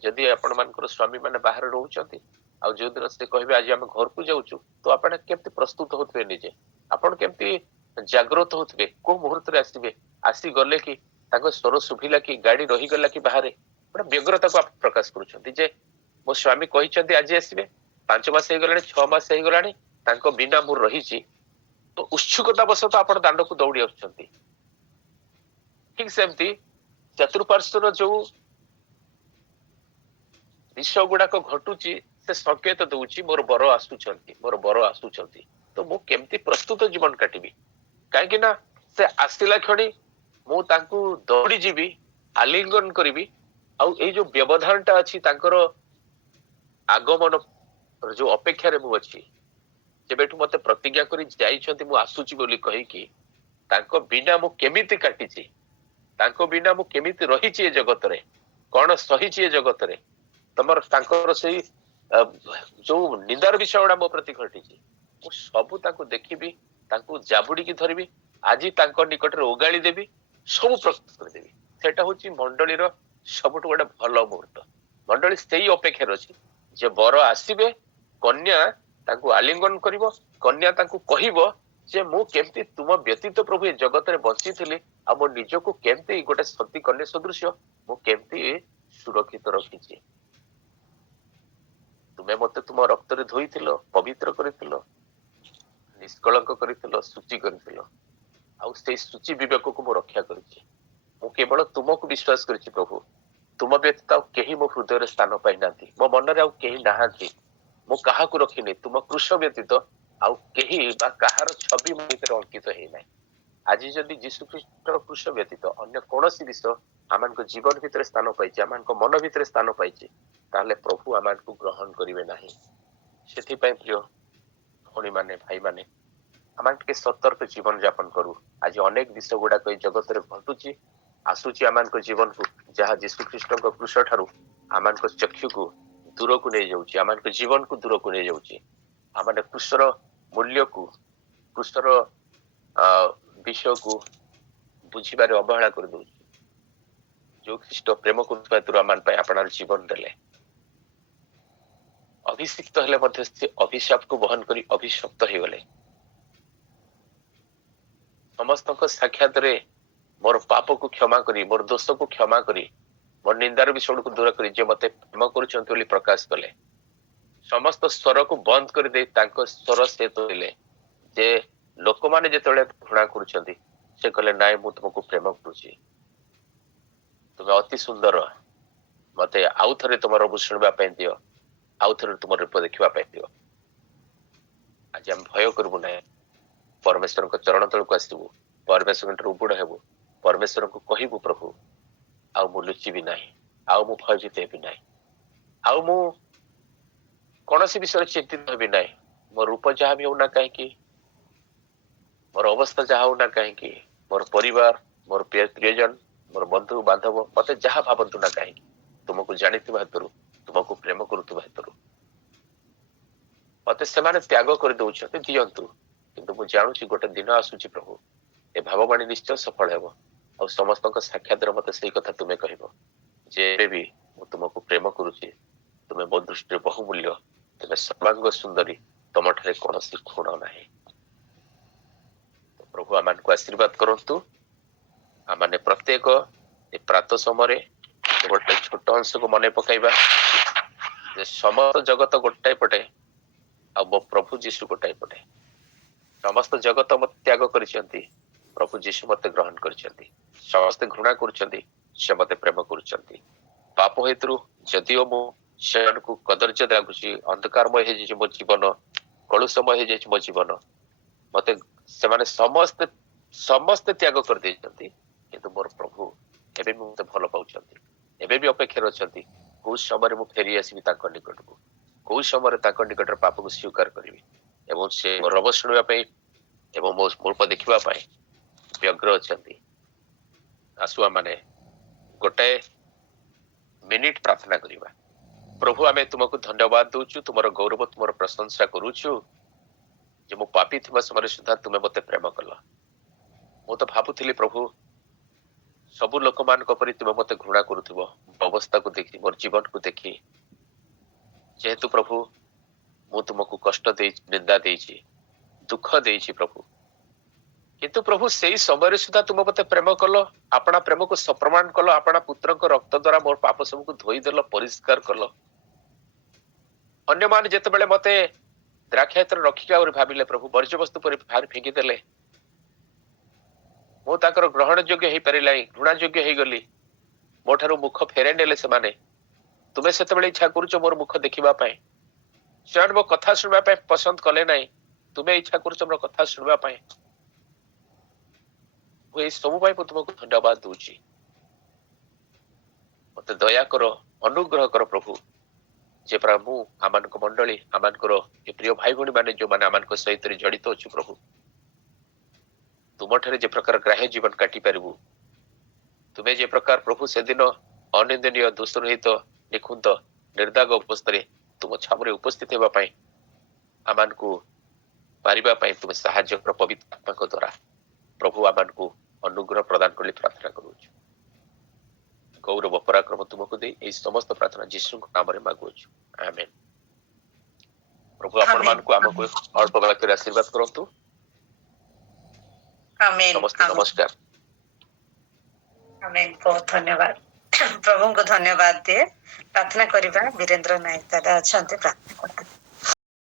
जदि आपण मानकर स्वामी माने बाहर रहउचंती आ जो दिन से कहबे आज हम घर को जाउछु तो आपण केमति प्रस्तुत होतबे निजे आपण केमति जागृत होतबे को मुहूर्त रे आसीबे आसी गले कि ताको स्वर सुभिला कि गाड़ी रही गला कि बाहर गोटे व्यग्रता को प्रकाश करुछंती जे मो स्वामी कहिचंती आज आसीबे 5 मास हे गलानी 6 मास हे गलानी तांको बिना मु रहीची तो उत्सुकता बसत आपण दांड को दौड़ी आछंती ठीक सेमती चतुर्पार्श्वर जो विषय गुड़ाक घटुची से संकेत दउची मोर बर आसुचंती तो मु केमती प्रस्तुत जीवन काटिबी काहे ना से आसिला खणी मु तांको दौड़ी जीवी आलिंगन करिवि आउ ए जो व्यवधानटा अछि तांकर आगमन जो अपेक्षा रे मु अछि जेबेठु मते प्रतिज्ञा करी जाइछंती मु आसुची बोली कहि कि तांको बिना मु केमिति काटिची तांको बिना मु केमिति रहिची ए जगत रे कोन सहिची ए जगत रे तमर तांकर सही ଯୋଉ ନିନ୍ଦାର ବିଷୟ ଗୁଡା ମୋ ପ୍ରତି ଘଟିଛି ମୁଁ ସବୁ ତାଙ୍କୁ ଦେଖିବି, ତାଙ୍କୁ ଜାବୁଡିକି ଧରିବି, ଆଜି ତାଙ୍କ ନିକଟରେ ଓଗାଳି ଦେବି, ସବୁ ପ୍ରସ୍ତୁତ କରିଦେବି। ସେଇଟା ହଉଛି ମଣ୍ଡଳୀର ସବୁଠୁ ଗୋଟେ ଭଲ ମୁହୂର୍ତ୍ତ। ମଣ୍ଡଳୀ ସେଇ ଅପେକ୍ଷାରେ ଅଛି ଯେ ବର ଆସିବେ, କନ୍ୟା ତାଙ୍କୁ ଆଲିଙ୍ଗନ କରିବ, କନ୍ୟା ତାଙ୍କୁ କହିବ ଯେ ମୁଁ କେମିତି ତୁମ ବ୍ୟତୀତ ପ୍ରଭୁ ଏ ଜଗତରେ ବଞ୍ଚିଥିଲି, ଆଉ ମୋ ନିଜକୁ କେମିତି ଗୋଟେ ସତୀ କନ୍ୟା ସଦୃଶ୍ୟ ମୁଁ କେମିତି ସୁରକ୍ଷିତ ରଖିଛି। ତୁମେ ମତେ ତୁମ ରକ୍ତରେ ଧୋଇଥିଲ, ପବିତ୍ର କରିଥିଲ, ନିଷ୍କଳଙ୍କ କରିଥିଲ, ଶୁଚି କରିଥିଲ, ଆଉ ସେଇ ଶୁଚି ବିବେକକୁ ମୁଁ ରକ୍ଷା କରିଛି। ମୁଁ କେବଳ ତୁମକୁ ବିଶ୍ୱାସ କରିଛି ପ୍ରଭୁ। ତୁମ ବ୍ୟତୀତ ଆଉ କେହି ମୋ ହୃଦୟରେ ସ୍ଥାନ ପାଇନାହାନ୍ତି, ମୋ ମନରେ ଆଉ କେହି ନାହାନ୍ତି। ମୁଁ କାହାକୁ ରଖିନି, ତୁମ କୃଷ ବ୍ୟତୀତ ଆଉ କେହି ବା କାହାର ଛବି ମୋ ଭିତରେ ଅଙ୍କିତ ହେଇନାହିଁ। ଆଜି ଯଦି ଯୀଶୁ ଖ୍ରୀଷ୍ଟର କୃଷ ବ୍ୟତୀତ ଅନ୍ୟ କୌଣସି ବିଷୟ ଆମମାନଙ୍କ ଜୀବନ ଭିତରେ ସ୍ଥାନ ପାଇଛି, ଆମମାନଙ୍କ ମନ ଭିତରେ ସ୍ଥାନ ପାଇଛି, ତାହେଲେ ପ୍ରଭୁ ଆମମାନଙ୍କୁ ଗ୍ରହଣ କରିବେ ନାହିଁ। ସେଥିପାଇଁ ପ୍ରିୟ ଭଉଣୀମାନେ, ଭାଇମାନେ, ଆମେ ଟିକେ ସତର୍କ ଜୀବନ ଯାପନ କରୁ। ଆଜି ଅନେକ ବିଷୟ ଗୁଡାକ ଏଇ ଜଗତରେ ଘଟୁଛି, ଆସୁଛି ଆମମାନଙ୍କ ଜୀବନକୁ, ଯାହା ଯୀଶୁ ଖ୍ରୀଷ୍ଟଙ୍କ କୃଷ ଠାରୁ ଆମମାନଙ୍କ ଚକ୍ଷୁକୁ ଦୂରକୁ ନେଇଯାଉଛି, ଆମମାନଙ୍କ ଜୀବନକୁ ଦୂରକୁ ନେଇଯାଉଛି। ଆମେ କୃଷର ମୂଲ୍ୟକୁ, କୃଷର ବିଷୟକୁ ବୁଝିବାରେ ଅବହେଳା କରିଦଉଛି। ଯୋଉ ଖ୍ରୀଷ୍ଟ ପ୍ରେମ କରୁଥିବା ହେତୁ ଆମ ପାଇଁ ଆପଣାର ଜୀବନ ଦେଲେ, ଅଭିଷିକ୍ତ ହେଲେ ମଧ୍ୟ ସେ ଅଭିଶାପକୁ ବହନ କରି ଅଭିଶପ୍ତ ହେଇଗଲେ। ସମସ୍ତଙ୍କ ସାକ୍ଷାତରେ ମୋର ପାପକୁ କ୍ଷମା କରି, ମୋର ଦୋଷକୁ କ୍ଷମା କରି, ମୋର ନିନ୍ଦାର ବିଷୟକୁ ଦୂର କରି ଯେ ମତେ ପ୍ରେମ କରୁଛନ୍ତି ବୋଲି ପ୍ରକାଶ କଲେ। ସମସ୍ତ ସ୍ୱରକୁ ବନ୍ଦ କରିଦେଇ ତାଙ୍କ ସ୍ୱର ସେ ତୋଳିଲେ। ଯେ ଲୋକମାନେ ଯେତେବେଳେ ଘୃଣା କରୁଛନ୍ତି, ସେ କହିଲେ ନାଇଁ ମୁଁ ତୁମକୁ ପ୍ରେମ କରୁଛି, ତୁମେ ଅତି ସୁନ୍ଦର, ମତେ ଆଉ ଥରେ ତୁମ ରୂପ ଶୁଣିବା ପାଇଁ ଦିଅ, ଆଉ ଥରେ ତୁମ ରୂପ ଦେଖିବା ପାଇଁ ଦିଅ। ଆଜି ଆମେ ଭୟ କରିବୁ ନାହିଁ, ପରମେଶ୍ୱରଙ୍କ ଚରଣ ତଳକୁ ଆସିବୁ, ପରମେଶ୍ୱରଙ୍କ ଉବୁଡ ହେବୁ, ପରମେଶ୍ୱରଙ୍କୁ କହିବୁ ପ୍ରଭୁ ଆଉ ମୁଁ ଲୁଚିବି ନାହିଁ, ଆଉ ମୁଁ ଭୟଭୀତ ହେବି ନାହିଁ, ଆଉ ମୁଁ କୌଣସି ବିଷୟରେ ଚିନ୍ତିତ ହେବି ନାହିଁ। ମୋ ରୂପ ଯାହା ବି ହଉନା କାହିଁକି, ମୋର ଅବସ୍ଥା ଯାହା ହଉନା କାହିଁକି, ମୋର ପରିବାର, ମୋର ପ୍ରିୟଜନ, ମୋର ବନ୍ଧୁ ବାନ୍ଧବ ମତେ ଯାହା ଭାବନ୍ତୁ ନା କାହିଁକି, ତୁମକୁ ଜାଣିଥିବା ହେତୁରୁ, ତୁମକୁ ପ୍ରେମ କରୁଥିବା ହେତୁରୁ ମତେ ସେମାନେ ତ୍ୟାଗ କରିଦଉଛନ୍ତି, ଦିଅନ୍ତୁ। କିନ୍ତୁ ମୁଁ ଜାଣୁଛି ଗୋଟେ ଦିନ ଆସୁଛି ପ୍ରଭୁ, ଏ ଭାବବାଣୀ ନିଶ୍ଚୟ ସଫଳ ହେବ, ଆଉ ସମସ୍ତଙ୍କ ସାକ୍ଷାତରେ ମତେ ସେଇ କଥା ତୁମେ କହିବ ଯେ ଏବେ ବି ମୁଁ ତୁମକୁ ପ୍ରେମ କରୁଛି, ତୁମେ ମୋ ଦୃଷ୍ଟିରେ ବହୁମୂଲ୍ୟ, ତୁମେ ସର୍ବାଙ୍ଗ ସୁନ୍ଦରୀ, ତମଠାରେ କୌଣସି ଖୁଣ ନାହିଁ। ପ୍ରଭୁ ଆମମାନଙ୍କୁ ଆଶୀର୍ବାଦ କରନ୍ତୁ। ଆମେ ପ୍ରତ୍ୟେକ ଏ ପ୍ରାତ ସମୟରେ ଗୋଟେ ଛୋଟ ଅଂଶକୁ ମନେ ପକାଇବା ଯେ ସମସ୍ତ ଜଗତ ଗୋଟାଏ ପଟେ, ଆଉ ମୋ ପ୍ରଭୁ ଯୀଶୁ ଗୋଟାଏ ପଟେ। ସମସ୍ତ ଜଗତ ମତେ ତ୍ୟାଗ କରିଛନ୍ତି, ପ୍ରଭୁ ଯୀଶୁ ମତେ ଗ୍ରହଣ କରିଛନ୍ତି। ସମସ୍ତେ ଘୃଣା କରୁଛନ୍ତି, ସେ ମତେ ପ୍ରେମ କରୁଛନ୍ତି। ପାପ ହେତୁରୁ ଯଦିଓ ମୁଁ ସେମାନଙ୍କୁ କଦର୍ଯ୍ୟ ଲାଗୁଛି, ଅନ୍ଧକାରମୟ ହେଇଯାଇଛି ମୋ ଜୀବନ, କଳୁଷମୟ ହେଇଯାଇଛି ମୋ ଜୀବନ, ମତେ ସେମାନେ ସମସ୍ତେ ସମସ୍ତେ ତ୍ୟାଗ କରିଦେଇଛନ୍ତି, କିନ୍ତୁ ମୋର ପ୍ରଭୁ ଏବେ ବି ମତେ ଭଲ ପାଉଛନ୍ତି, ଏବେ ବି ଅପେକ୍ଷାରେ ଅଛନ୍ତି କୋଉ ସମୟରେ ମୁଁ ଫେରି ଆସିବି ତାଙ୍କ ନିକଟକୁ, କୋଉ ସମୟରେ ତାଙ୍କ ନିକଟରେ ପାପକୁ ସ୍ୱୀକାର କରିବି ଏବଂ ସେ ମୋ ରବ ଶୁଣିବା ପାଇଁ ଏବଂ ମୋ ରୂପ ଦେଖିବା ପାଇଁ ବ୍ୟଗ୍ର ଅଛନ୍ତି। ଆସୁ ଆମେ ଗୋଟାଏ ମିନିଟ ପ୍ରାର୍ଥନା କରିବା। ପ୍ରଭୁ ଆମେ ତୁମକୁ ଧନ୍ୟବାଦ ଦଉଛୁ, ତୁମର ଗୌରବ, ତୁମର ପ୍ରଶଂସା କରୁଛୁ ଯେ ମୁଁ ପାପୀ ଥିବା ସମୟରେ ସୁଦ୍ଧା ତୁମେ ମତେ ପ୍ରେମ କଲ। ମୁଁ ତ ଭାବୁଥିଲି ପ୍ରଭୁ ସବୁ ଲୋକମାନଙ୍କ ପରି ତୁମେ ମତେ ଘୃଣା କରୁଥିବ, ଅବସ୍ଥାକୁ ଦେଖି, ମୋର ଜୀବନକୁ ଦେଖି। ଯେହେତୁ ପ୍ରଭୁ ମୁଁ ତୁମକୁ କଷ୍ଟ ଦେଇଛି, ନିନ୍ଦା ଦେଇଛି, ଦୁଃଖ ଦେଇଛି ପ୍ରଭୁ, କିନ୍ତୁ ପ୍ରଭୁ ସେଇ ସମୟରେ ସୁଦ୍ଧା ତୁମେ ମତେ ପ୍ରେମ କଲ, ଆପଣା ପ୍ରେମକୁ ସପ୍ରମାଣ କଲ, ଆପଣା ପୁତ୍ରଙ୍କ ରକ୍ତ ଦ୍ଵାରା ମୋର ପାପ ସବୁକୁ ଧୋଇଦେଲ, ପରିଷ୍କାର କଲ। ଅନ୍ୟମାନେ ଯେତେବେଳେ ମତେ ଦ୍ରାକ୍ଷାୟତରେ ରଖିକି ଆହୁରି ଭାବିଲେ ପ୍ରଭୁ, ବର୍ଜ୍ୟବସ୍ତୁ ପରି ଫିଙ୍ଗିଦେଲେ, ମୁଁ ତାଙ୍କର ଗ୍ରହଣ ଯୋଗ୍ୟ ହେଇପାରିଲାନି, ଘୃଣା ଯୋଗ୍ୟ ହେଇଗଲି, ମୋ ଠାରୁ ମୁଖ ଫେରାଇ ନେଲେ ସେମାନେ। ତୁମେ ସେତେବେଳେ ଇଚ୍ଛା କରୁଛ ମୋର ମୁଖ ଦେଖିବା ପାଇଁ, ସେମାନେ ମୋ କଥା ଶୁଣିବା ପାଇଁ ପସନ୍ଦ କଲେ ନାହିଁ, ତୁମେ ଇଚ୍ଛା କରୁଛ ମୋର କଥା ଶୁଣିବା ପାଇଁ। ମୁଁ ଏଇ ସବୁ ପାଇଁ ମୁଁ ତୁମକୁ ଧନ୍ୟବାଦ ଦଉଛି। ମତେ ଦୟା କର, ଅନୁଗ୍ରହ କର ପ୍ରଭୁ, ଯେ ପ୍ରାୟ ମୁଁ ଆମମାନଙ୍କ ମଣ୍ଡଳୀ, ଆମମାନଙ୍କର ଏ ପ୍ରିୟ ଭାଇ ଭଉଣୀ ମାନେ ଯୋଉମାନେ ଆମମାନଙ୍କ ସହିତ ଜଡିତ ଅଛୁ ପ୍ରଭୁ, ତୁମଠାରେ ଯେ ପ୍ରକାର ଗ୍ରାହ୍ୟ ଜୀବନ କାଟି ପାରିବୁ, ତୁମେ ଯେ ପ୍ରକାର ପ୍ରଭୁ ସେଦିନ ଅନିନ୍ଦନୀୟ, ଦୋଷରହିତ, ନିଖୁନ୍ଦ, ନିର୍ଦାଗ ଅବସ୍ଥାରେ तुम छामुरे उपस्थित हेबा पई आमान को पारिबा पई तुम साहाय्य कर पवित्र आत्मा को द्वारा प्रभु आमान को अनुग्रह प्रदान करले प्रार्थना करूछु। गौरव पराक्रम तुमको दे एई समस्त प्रार्थना यीशु के नाम रे मांगुछु। आमेन। प्रभु आपण मान आमेन को हमको अल्प वाक्य आशीर्वाद करंतु। आमेन नमस्ते आमेन नमस्कार। आमेन। बहुत धन्यवाद। प्रभु को धन्यवाद दिए। प्रार्थना करिबा। वीरेंद्र नायक दादा अछंते प्रार्थना करते।